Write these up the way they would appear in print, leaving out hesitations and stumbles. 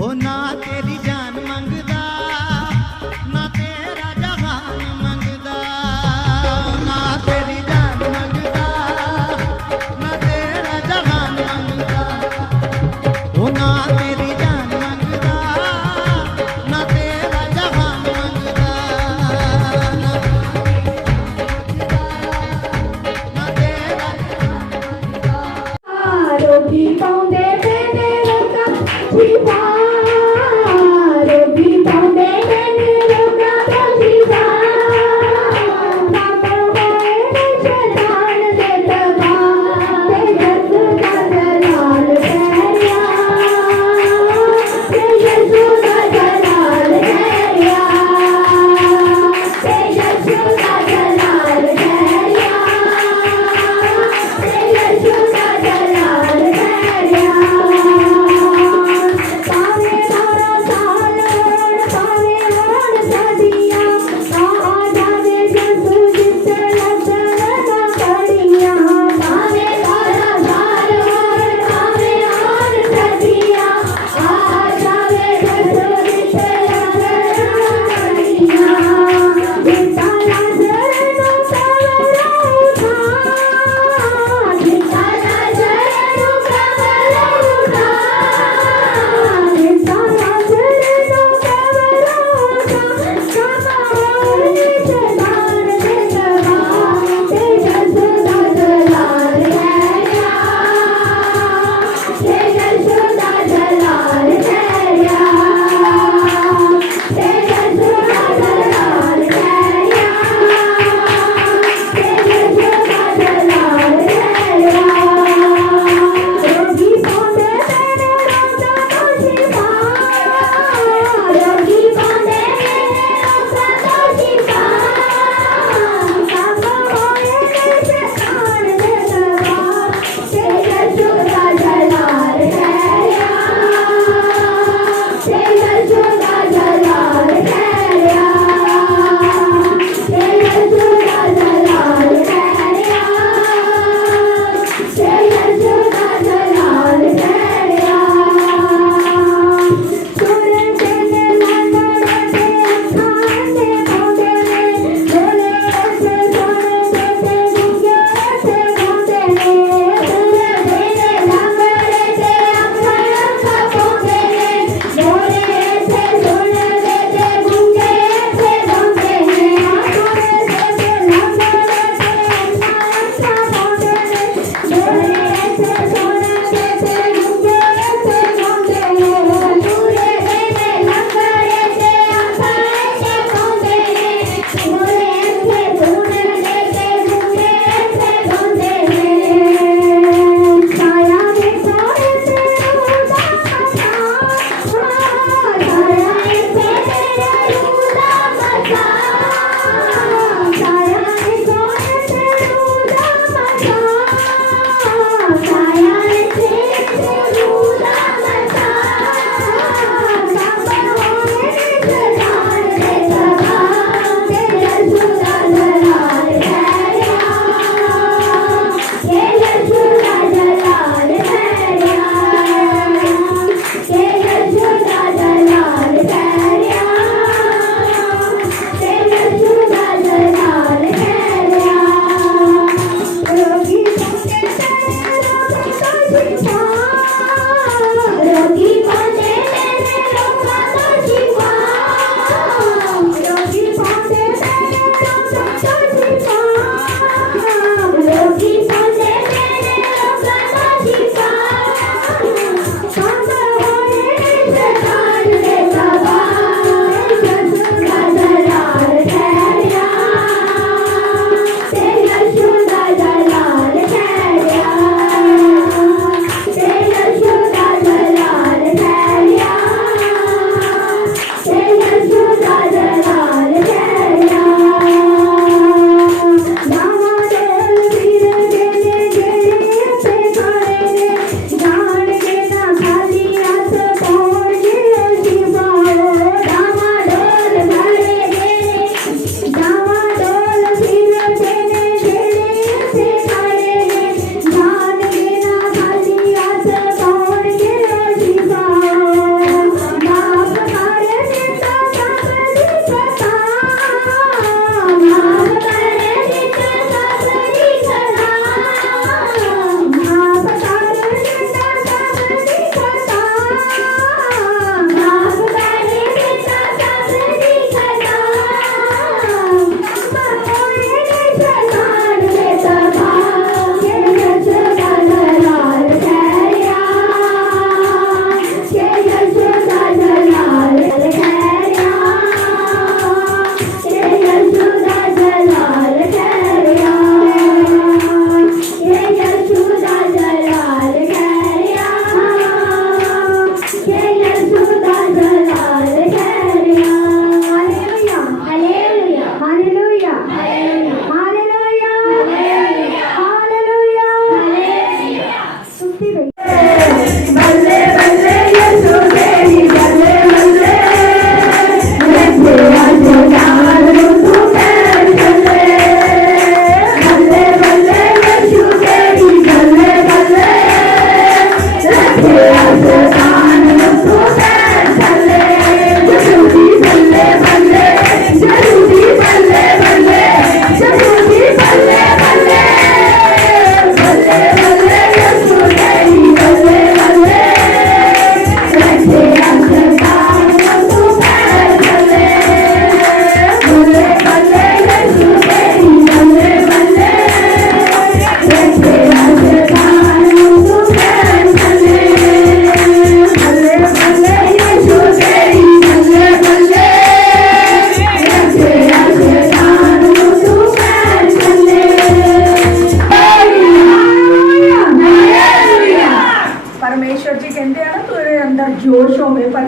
हो ना तेरी जान मंगदा ना तेरा जहान मंगदा ना तेरी जान मंगदा ना तेरा जहान मंगदा हो ना तेरी जान मंगदा ना तेरा जहान मंगदा ना तेरा रोटी पाਉਂਦੇ ਵੇਲੇ ਰੰਗਾ ਜੀ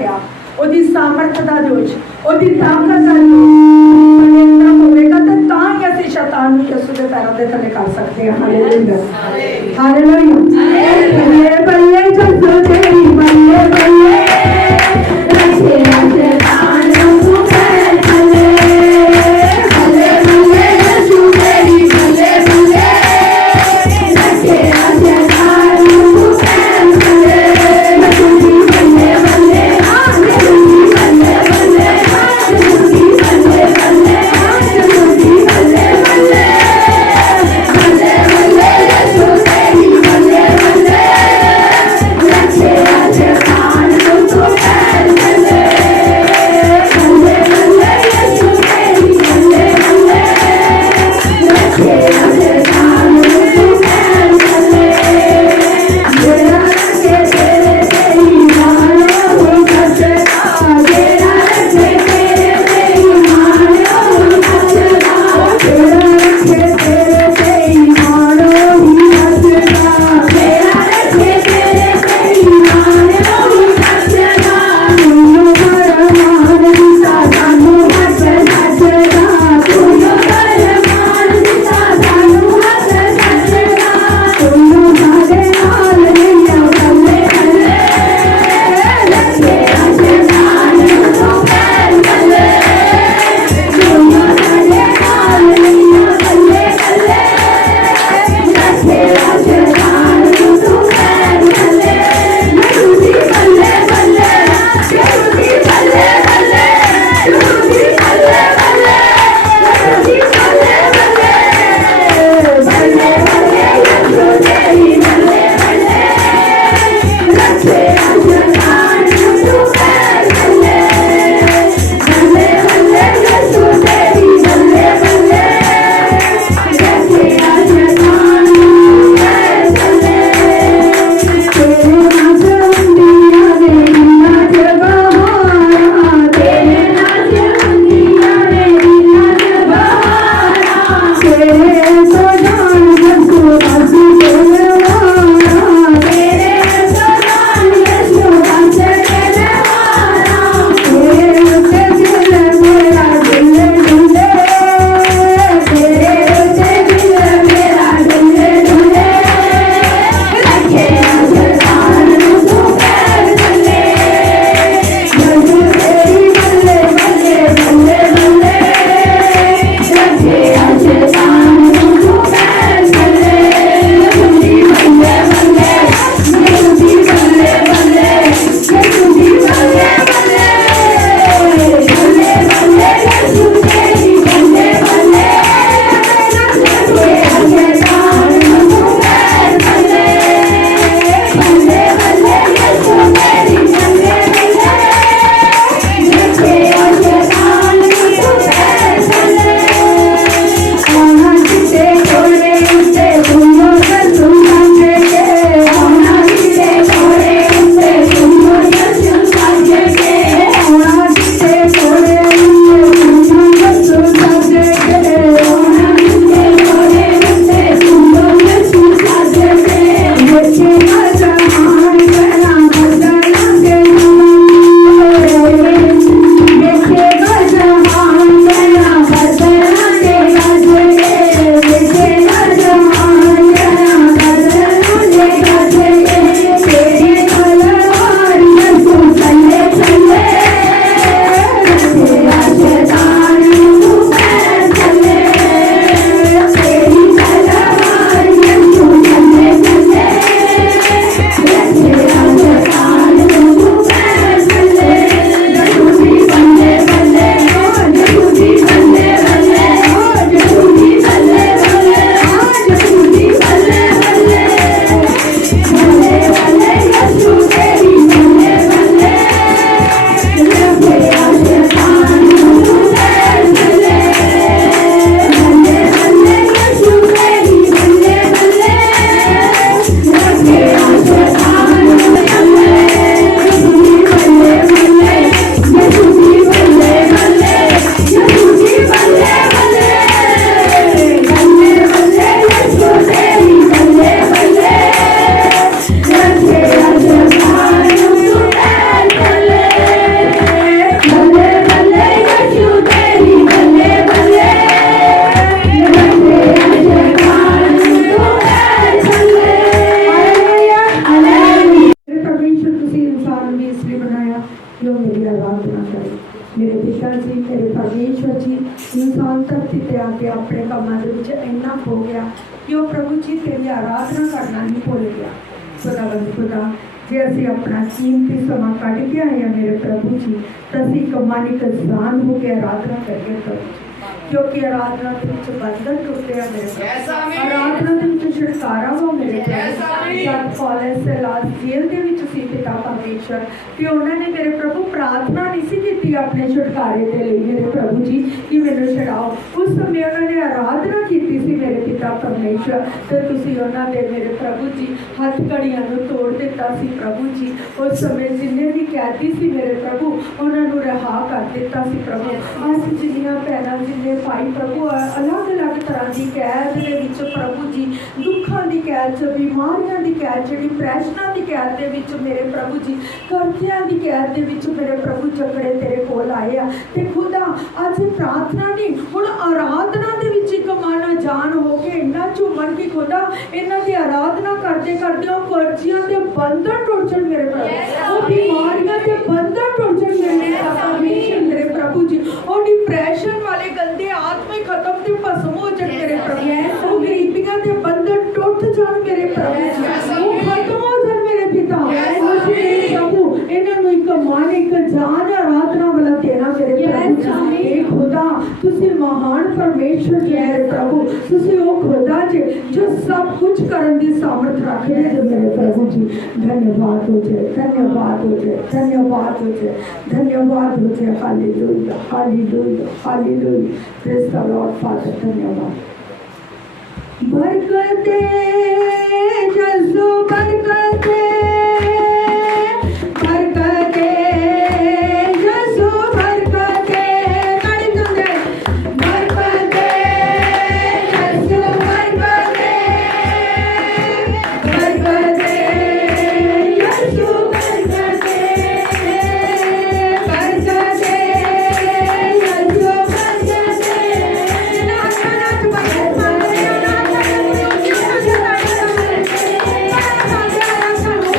ਸਾਡਿਆ ਉਹਦੀ ਸਾਮਰਥ ਦਾ ਜੋਸ਼, ਉਹਦੀ ਤਾਕਤ ਦਾ ਜੋਸ਼ ਸਾਡੇ ਅੰਦਰ ਹੋਵੇਗਾ ਤੇ ਤਾਂ ਹੀ ਅਸੀਂ ਸ਼ੈਤਾਨ ਨੂੰ ਯਿਸੂ ਦੇ ਪੈਰਾਂ ਦੇ ਥੱਲੇ ਕਰ ਸਕਦੇ ਹਾਂ। Hallelujah, hallelujah. ਬੱਲੇ ਬੱਲੇ ਜੱਸੋ ਤੇਰੀ ਬੱਲੇ ਬੱਲੇ ਰਸੇ ਰਸੇ ਤਾਨੂੰ ਨੂੰ ਮੈਂ ਥੱਲੇ ਬੱਲੇ ਬੱਲੇ ਯਿਸੂ ਤੇਰੀ ਬੱਲੇ ਬੱਲੇ ਰਸੇ ਰਸੇ ਤਾਨੂੰ ਨੂੰ ਮੈਂ ਥੱਲੇ ਯਿਸੂ ਦੀ ਬੱਲੇ ਬੱਲੇ ਯਿਸੂ ਦੀ ਬੱਲੇ ਬੱਲੇ ਯਿਸੂ ਦੀ ਬੱਲੇ ਬੱਲੇ ਯਿਸੂ ਦੀ ਬੱਲੇ ਬੱਲੇ ਬੱਲੇ ਬੱਲੇ ਯਿਸੂ ਤੇਰੀ ਬੱਲੇ ਬੱਲੇ ਰਸੇ ਰਸੇ ਤਾਨੂੰ कि वो मेरी आराधना करे। मेरे पिता जी, मेरे परमेश्वर जी, इंसान धरती ते आके अपने कामों के विच इन्ना खो गया कि वो प्रभु जी तेरी आराधना करना ही भुल गया। खुदावंद खुदा, जे असीं अपना कीमती समा कढ के आए हैं मेरे प्रभु जी, तो असीं कमां दी कसान हो के आराधना करिए प्रभु जी, क्योंकि आराधना के विच बंधन टुटते हैं मेरे प्रभु, आराधना के विच छुटकारा हो मेरे प्रभु। जब पौलुस सैलास जेल के विच सी पिता परमेश्वर, कि उन्होंने मेरे प्रभु प्रार्थना नहीं सी की अपने छुटकारे के लिए मेरे प्रभु जी कि मैनू छड़ाओ, उस समय उन्होंने आराधना की सी मेरे पिता परमेश्वर, तो तुसीं उन्हां दे मेरे प्रभु जी हथ घड़ियां नूं तोड़ दिता सी प्रभु जी। उस समय जिन्ने भी कैदी सी मेरे प्रभु उन्हां नूं रिहा कर दिता सी प्रभु। अस जिन्नियां भैणां जिन्ने भाई प्रभु अलग अलग तरह की कैद दे विच प्रभु जी, दुखों की कैद च, बीमारियां की कैद च, डिप्रैशनां की कैद दे विच मेरे प्रभु जी, कर्जियां की कैद दे विच मेरे प्रभु जकड़े तेरे कोल आए आ। ते खुदा अज प्रार्थना नहीं हुण आराधना दे विच एक मन जान हो के इन्ना झूमन की खुदा इन्हां दी आराधना करते करते वो कर्जियां दे बंधन टुट जाण मेरे प्रभु, वो बीमारियां दे बंधन टुट जाण मेरे प्रभु जी, और डिप्रैशन वाले गंदे आत्मे खत्म ते भस्म हो जाण मेरे प्रभु, वो गरीबियां दे बंधन टुट जाण मेरे प्रभु जी, वो खत्म हो जाण मेरे पिता। प्रभु इन्हां नूं एक मन एक जान आराधना वाला देना मेरे प्रभु जी। हे खुदा तुसीं महान परमेश्वर जी मेरे प्रभु, तुसीं वो खुदा जी जो सब कुछ करन दी सामर्थ रखदे जे मेरे प्रभु जी। धन्यवाद हो जाए, धन्यवाद हो जाए, धन्यवाद हो जाए, धन्यवाद हो जाए। Hallelujah, hallelujah, hallelujah. Praise the Lord father, धन्यवाद। बरकते जसो बरकते, बरकते जसो बरकते, कड़ी तुंदे बरकते जसो बरकते, बरकते जसो बरकते, बरकते जसो बरकते, नाच नाच बरकते, नाच नाच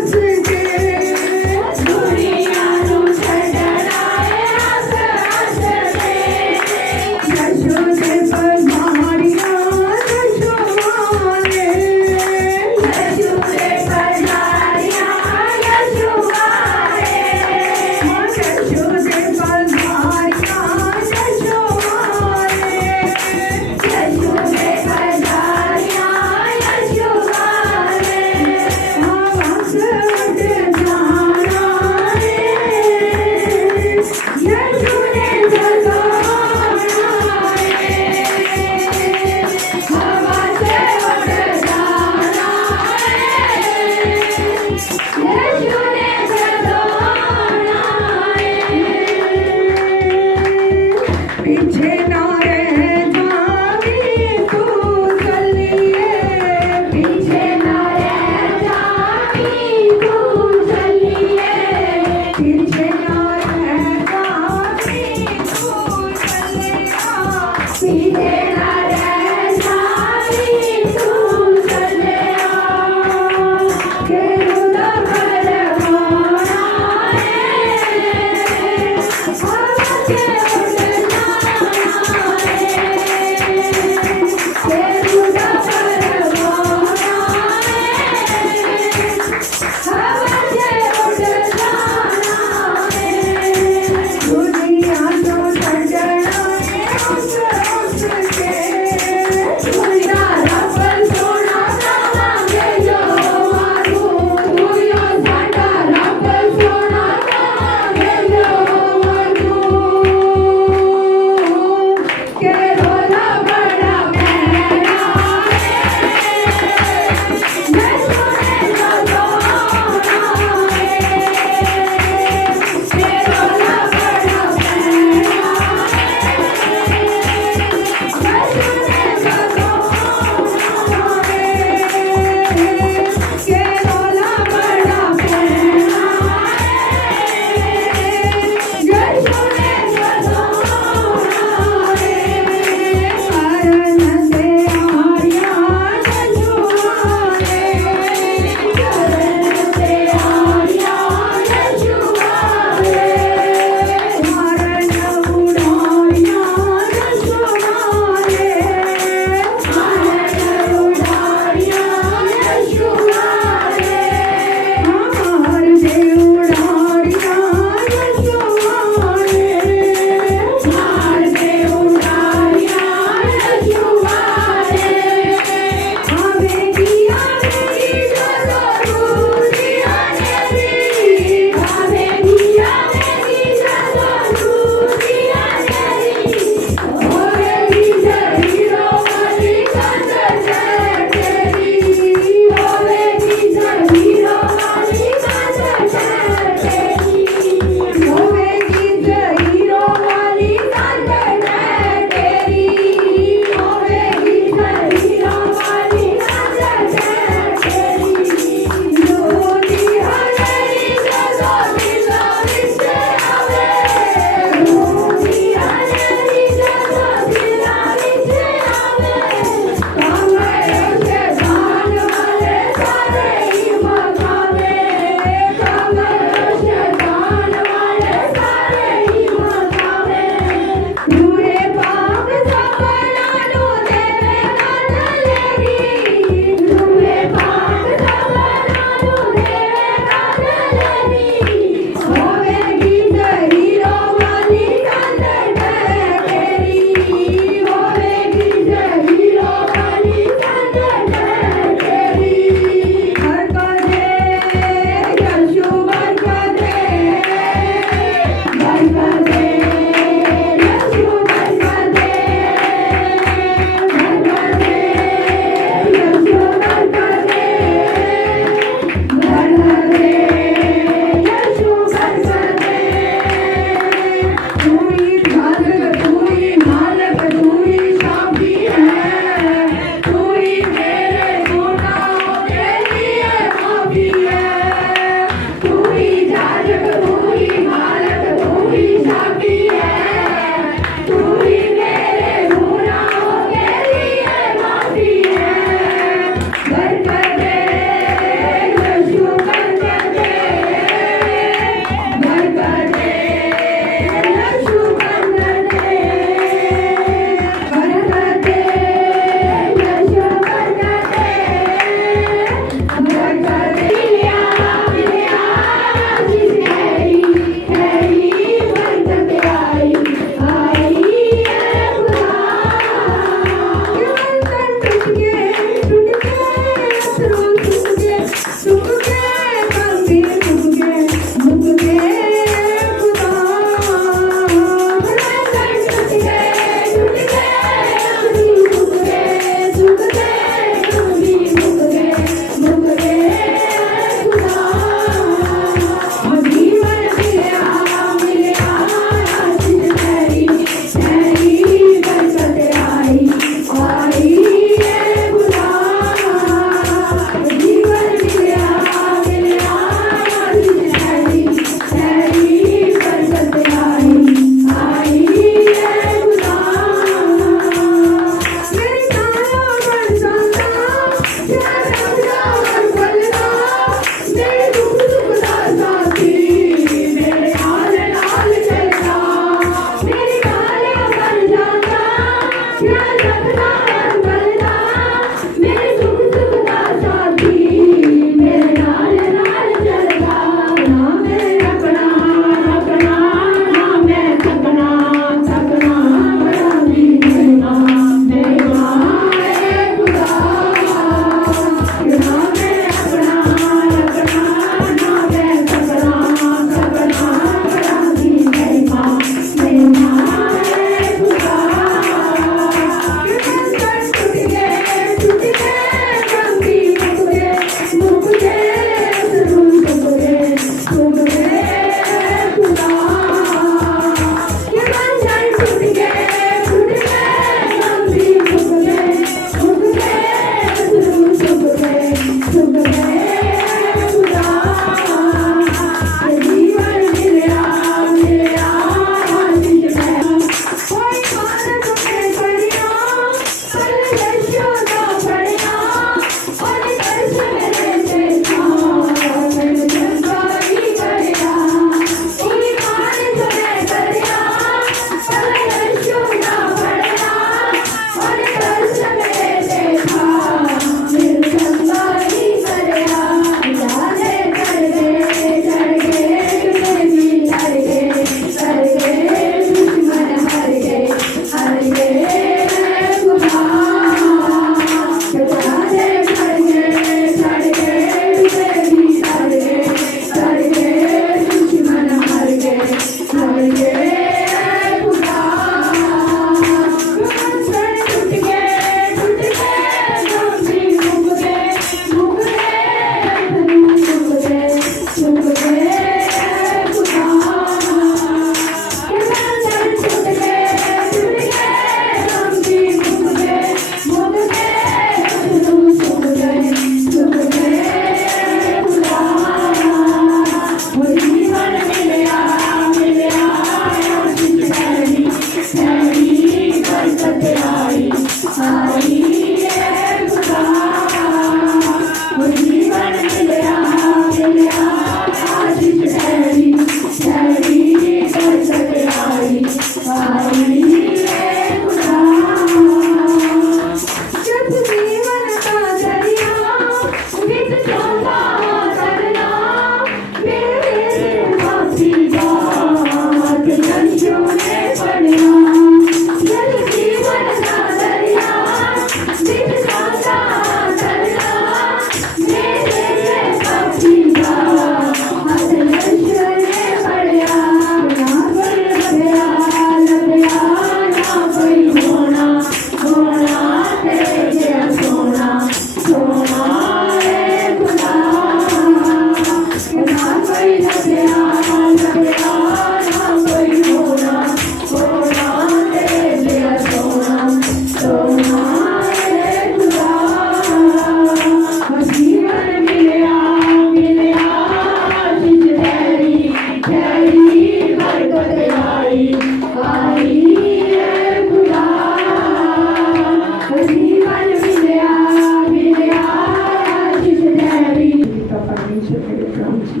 परमेश्वर मेरे प्रभु जी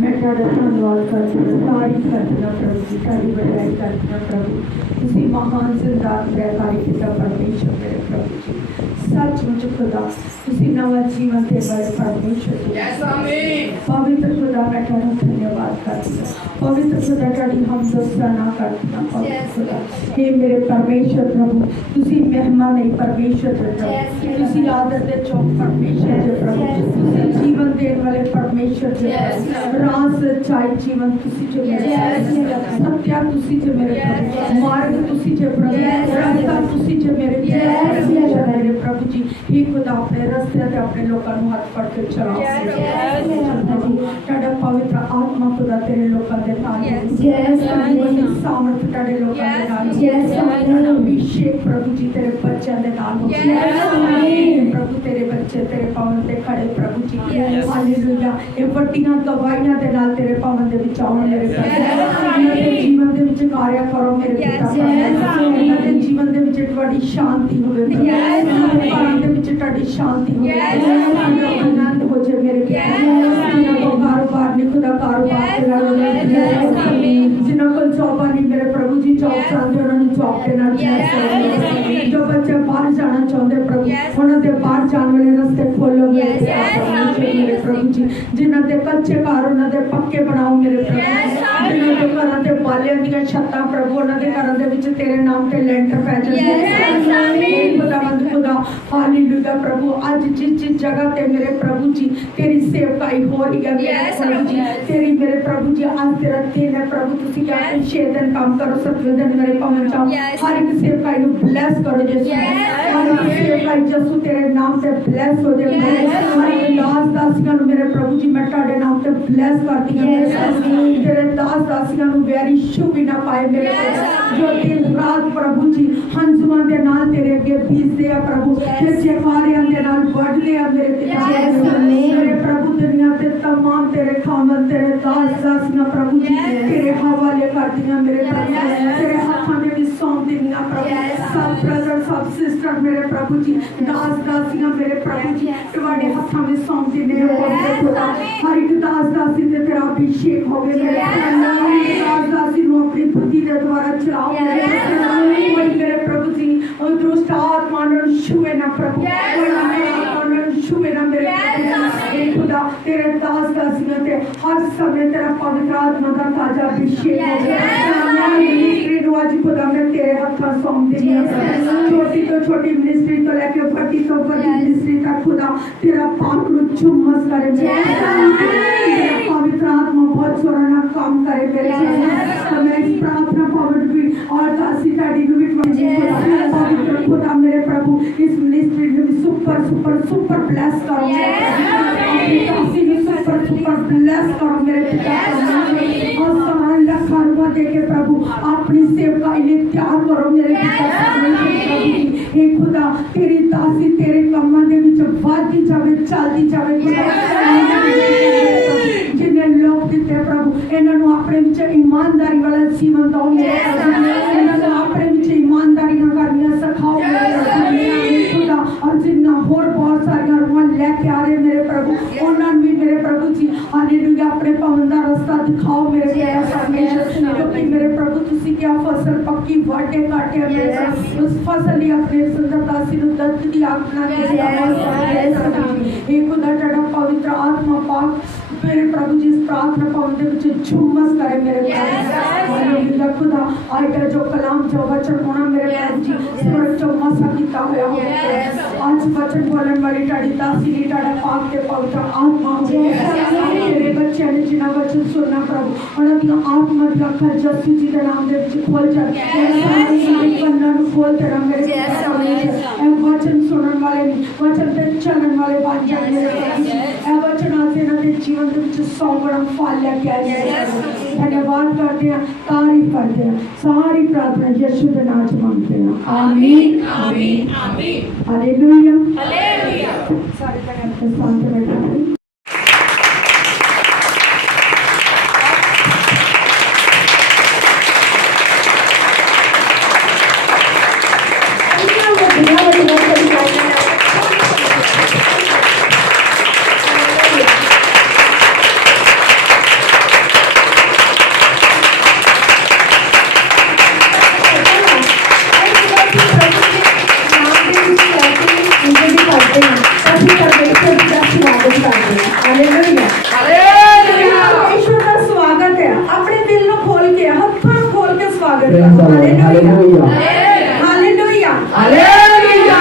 मैं तुहाडा धन्यवाद करती हूँ तारीफ करती हूँ प्रभु जी तुहाडी बड़ाई करती हूँ प्रभु तुसीं महान जिंदार दयाकारी पिता परमेश्वर मेरे प्रभु जी सचमुच खुदा तुसीं नवा जीवन दे बड़े परमेश्वर जी पवित्र खुदा मैं तुहाडा धन्यवाद करती हूँ पवित्र खुदा तुहाडी हम सराहना करती हूँ पवित्र खुदा हे मेरे परमेश्वर प्रभु तुसीं महिमा नहीं परमेश्वर प्रभु तुसीं आदर दे चौक परमेश्वर जे प्रभु तुसीं जीवन देने वाले परमेश्वर जे राह सच्चाई जीवन तुसीं जे मेरे सत्य तुसीं जे मेरे प्रभु मार्ग तुसीं जे प्रभु रास्ता तुसीं जे मेरे प्रभु जी हे खुदा अपने रास्ते ते अपने लोकां नूं हत्थ फड़ के चलाओ तुहाडा पवित्र आत्मा खुदा तेरे लोकां दे नाल सामर्थ तुहाडे लोकां दे नाल अभिषेक प्रभु जी तेरे बच्चों दे नाल प्रभु तेरे बच्चे तेरे पावन ते खड़े प्रभु जी हालेलुया ये वड्डियां गवाहियां दे नाल तेरे पावन दे विच आउण मेरे प्रभु मेरे जीवन दे विच कार्य करो मेरे पिता मेरे जीवन दे विच तुहाडी शांति होवे मेरे घरां दे विच तुहाडी शांति होवे आनंद हो जाए मेरे पिता कारोबार नहीं खुदा कारोबार जिन्हों को जॉब नहीं मेरे प्रभु जी जॉब चाहते उन्होंने जॉब देना जो बच्चे बाहर जाना चाहते प्रभु उन्होंने बाहर जाने वाले रास्ते खोलो मेरे प्रभु जी जिन्हों के कच्चे घर उन्होंने पक्के बनाओ मेरे प्रभु जिन्हों के घर के बालियां दी छत्तां प्रभु उन्होंने घर तेरे नाम से लेंटर पै जाए खुदावंद खुदा हालेलुया प्रभु आज जिस जगह ते मेरे प्रभु जी तेरी सेवकाई हो रही है मेरे प्रभु जी तेरी मेरे प्रभु जी आज तेरा दिन है प्रभु तुसी क्या 6 दिन काम करो 7वें दिन मेरे पावन जाओ हर एक सेवकाई नु ब्लेस करो यीशु हर एक सेवकाई यीशु तेरे नाम से ब्लेस हो जाए हर एक दास दासियां नु मेरे प्रभु जी मैं ताड़े नाम से ब्लेस करती हूं तेरे दास दासियां नु वेरी शुभ ना पाए मेरे जो दिन रात प्रभु जी हंसुआं दे नाल तेरे अगे बीजदे आ प्रभु ते चेकारियां दे नाल बढ़दे आ मेरे पिता मेरे प्रभु दुनिया ते तमाम तेरे खामन तेरे दास दासियां प्रभु जी तेरे हवाले कर दिया मेरे प्रभु तेरे हाथों में भी सौंप दिया प्रभु सब ब्रदर सब सिस्टर मेरे प्रभु जी दास दासियां मेरे प्रभु जी तुम्हारे हाथों में सौंप दिने हर एक दास दासी से तेरा अभिषेक हो गया मेरे दास दासी नु अपनी बुद्धि के द्वारा चलाओ मेरे प्रभु जी और दुष्ट आत्मा नु छुए ना प्रभु छुए ना मेरे खुदा तेरे दास दासियों ते हर समय तेरा पवित्र आत्मा का ताजा अभिषेक हो गया आज खुदा मैं तेरे हाथों सौंप देती हूं छोटी तो छोटी मिनिस्ट्री तो लेके बड़ी तो बड़ी मिनिस्ट्री तक खुदा तेरा पाक नु चुम्बस करे तेरा पवित्र आत्मा बहुत सोना काम करे मेरे मैं इस प्रार्थना पवित्र भी और दासी ताड़ी नु भी पवित्र खुदा मेरे प्रभु इस मिनिस्ट्री नु भी सुपर सुपर सुपर ब्लेस करो दासी नु सुपर सुपर ब्लेस करो मेरे पिता और समान लाखों रुपया देके प्रभु अपनी सेवका लिए तैयार करो मेरे पिता हे खुदा तेरी दासी तेरे कमां दे विच वादी जावे चलदी जावे जिन्हें लोग दिते प्रभु इन्हां नु अपने विच ईमानदारी वाला जीवन दो इन्हां नु अपने विच ईमानदारी ना करनियां सिखाओ मेरे खुदा और जिन्ना होर बहुत सारी रुआ लेके आ रहे मेरे प्रभु उन्हां नु भी मेरे प्रभु जी हालेलुया अपने पावन दा रास्ता दिखाओ मेरे क्योंकि मेरे प्रभु तुसी क्या फसल पक्की वाटे काटे मेरे उस फसल ही अपने सुंदरता से दत्त दी आज्ञा के एक खुदा तेरा पवित्र आत्मा पाक मेरे प्रभु जी इस प्रार्थना पावन दे विच झुमस करे मेरे हालेलुया खुदा आज का जो कलाम जो वचन होना मेरे प्रभु जी स्वर्ग जो मसा कीता होया हो आज वचन बोलने वाली ताड़ी दासी नी ताड़ा पाक के पवित्र आत्मा हो तेरे बच्चे ने जिन्हां वचन सुनना प्रभु उन्हां दी आत्मा दी अखां यीशु जी दे नाम दे विच खोल जा कन्नां नु खोल तेरा मेरे ए वचन सुनने वाले वचन पे चलने वाले बन जाए ए वचन आते ना दे जीवन दे विच 100 गुना फल लेके आए धन्यवाद करते हैं तारीफ करते हैं सारी प्रार्थना यीशु के नाम से मांगते हैं आमीन आमीन आमीन हालेलुया हालेलुया सारे जगह शांत बैठा ਹਾਲੇਲੂਇਆ ਹਾਲੇਲੂਇਆ ईश्वर का स्वागत है अपने दिल ਨੂੰ ਖੋਲ ਕੇ ਹੱਥਾਂ ਨੂੰ ਖੋਲ ਕੇ ਸਵਾਗਤ Praise the ਕਰੋ Lord. Hallelujah hallelujah hallelujah hallelujah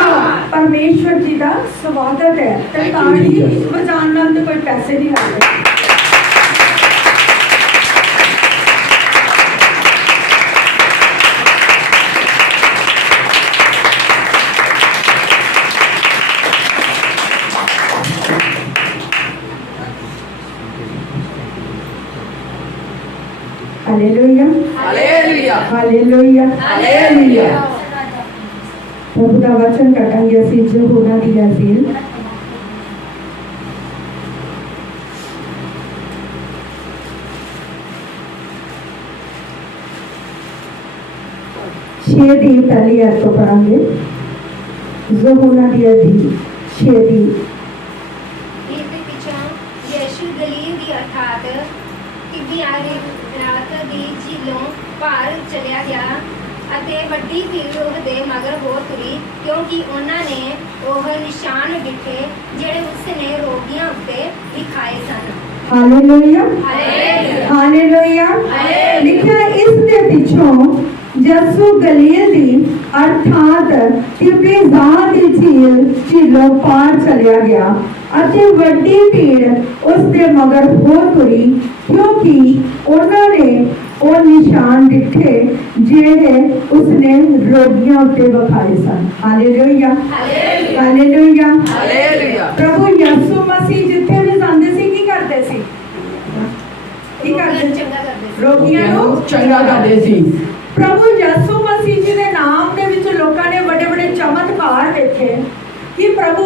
ਪਰਮੇਸ਼ਵਰ ਜੀ ਦਾ ਸਵਾਗਤ ਹੈ ਤੇ Thank you, ਤਾੜੀ Jesus. ਵਜਾਉਣ ਨਾਲ ਤੇ ਕੋਈ ਪੈਸੇ ਨਹੀਂ ਲੱਗਦੇ हालेलुया ਹਾਲੇਲੂਇਆ हालेलुया ਹਾਲੇਲੂਇਆ प्रभु का वचन कटांगे ਅਸੀਂ ਜੋ ਹੋਣਾ ਦੀ ਹਜ਼ੀਲ ਛੇ ਦੀ ਪਹਿਲੀ ਐਤ ਤੋਂ ਪੜਾਂਗੇ ਜੋ ਹੋਣਾ ਦੀ ਹਜ਼ੀਲ ਛੇ ਦੀ ਇਸ ਪਿੱਛੋਂ ਯਿਸੂ ਗਲੀਲ ਦੀ ਅਰਥਾਤ ਤਿਬਿਆਰੇ ਰਾਤ ਦੀ ਝੀਲੋਂ ਪਾਰ ਚਲਿਆ ਗਿਆ ਅਤੇ ਵੱਡੀ ਭੀੜ ਉਹਦੇ ਮਗਰ ਹੋ ਤੁਰੀ ਕਿਉਂਕਿ ਉਹਨਾਂ ਨੇ ਉਹ ਨਿਸ਼ਾਨ ਡਿੱਠੇ ਜਿਹੜੇ ਉਸ ਨੇ ਰੋਗੀਆਂ ਉੱਤੇ ਵਿਖਾਏ ਸਨ ਹਾਲੇਲੂਇਆ ਹਾਲੇਲੂਇਆ ਹਾਲੇਲੂਇਆ ਹਾਲੇਲੂਇਆ। ਲਿਖਿਆ ਇਸ ਦੇ ਪਿੱਛੋਂ ਯਿਸੂ ਗਲੀਲ ਦੀ ਅਰਥਾਤ ਤਿਬੇਜ਼ਾ ਦੀ ਝੀਲੋਂ ਪਾਰ ਚਲਿਆ ਗਿਆ ਅਤੇ ਵੱਡੀ ਭੀੜ ਉਸ ਦੇ ਮਗਰ ਹੋ ਤੁਰੀ ਕਿਉਂਕਿ ਉਹਨਾਂ ਨੇ ਉਹ ਨਿਸ਼ਾਨ ਡਿੱਠੇ ਜਿਹੜੇ ਉਸਨੇ ਰੋਗੀਆਂ ਉੱਤੇ ਵਿਖਾਏ ਸਨ ਹਾਲੇਲੂਇਆ ਹਾਲੇਲੂਇਆ। ਹਾਲੇਲੂਇਆ ਹਾਲੇਲੂਇਆ ਪ੍ਰਭੂ ਯਿਸੂ ਮਸੀਹ ਜਿੱਥੇ ਵੀ ਜਾਂਦੇ ਸੀ ਕੀ ਕਰਦੇ ਸੀ ਕੀ ਕਰਦੇ ਸੀ ਚੰਗਾ ਕਰਦੇ ਸੀ ਰੋਗੀਆਂ ਨੂੰ ਚੰਗਾ ਕਰਦੇ ਸੀ ਪ੍ਰਭੂ ਯਿਸੂ ਮਸੀਹ ਜੀ ਦੇ ਨਾਮ ਦੇ ਵਿੱਚ ਲੋਕਾਂ ਨੇ ਵੱਡੇ ਵੱਡੇ ਚਮਤਕਾਰ ਵੇਖੇ ਕਿ ਪ੍ਰਭੂ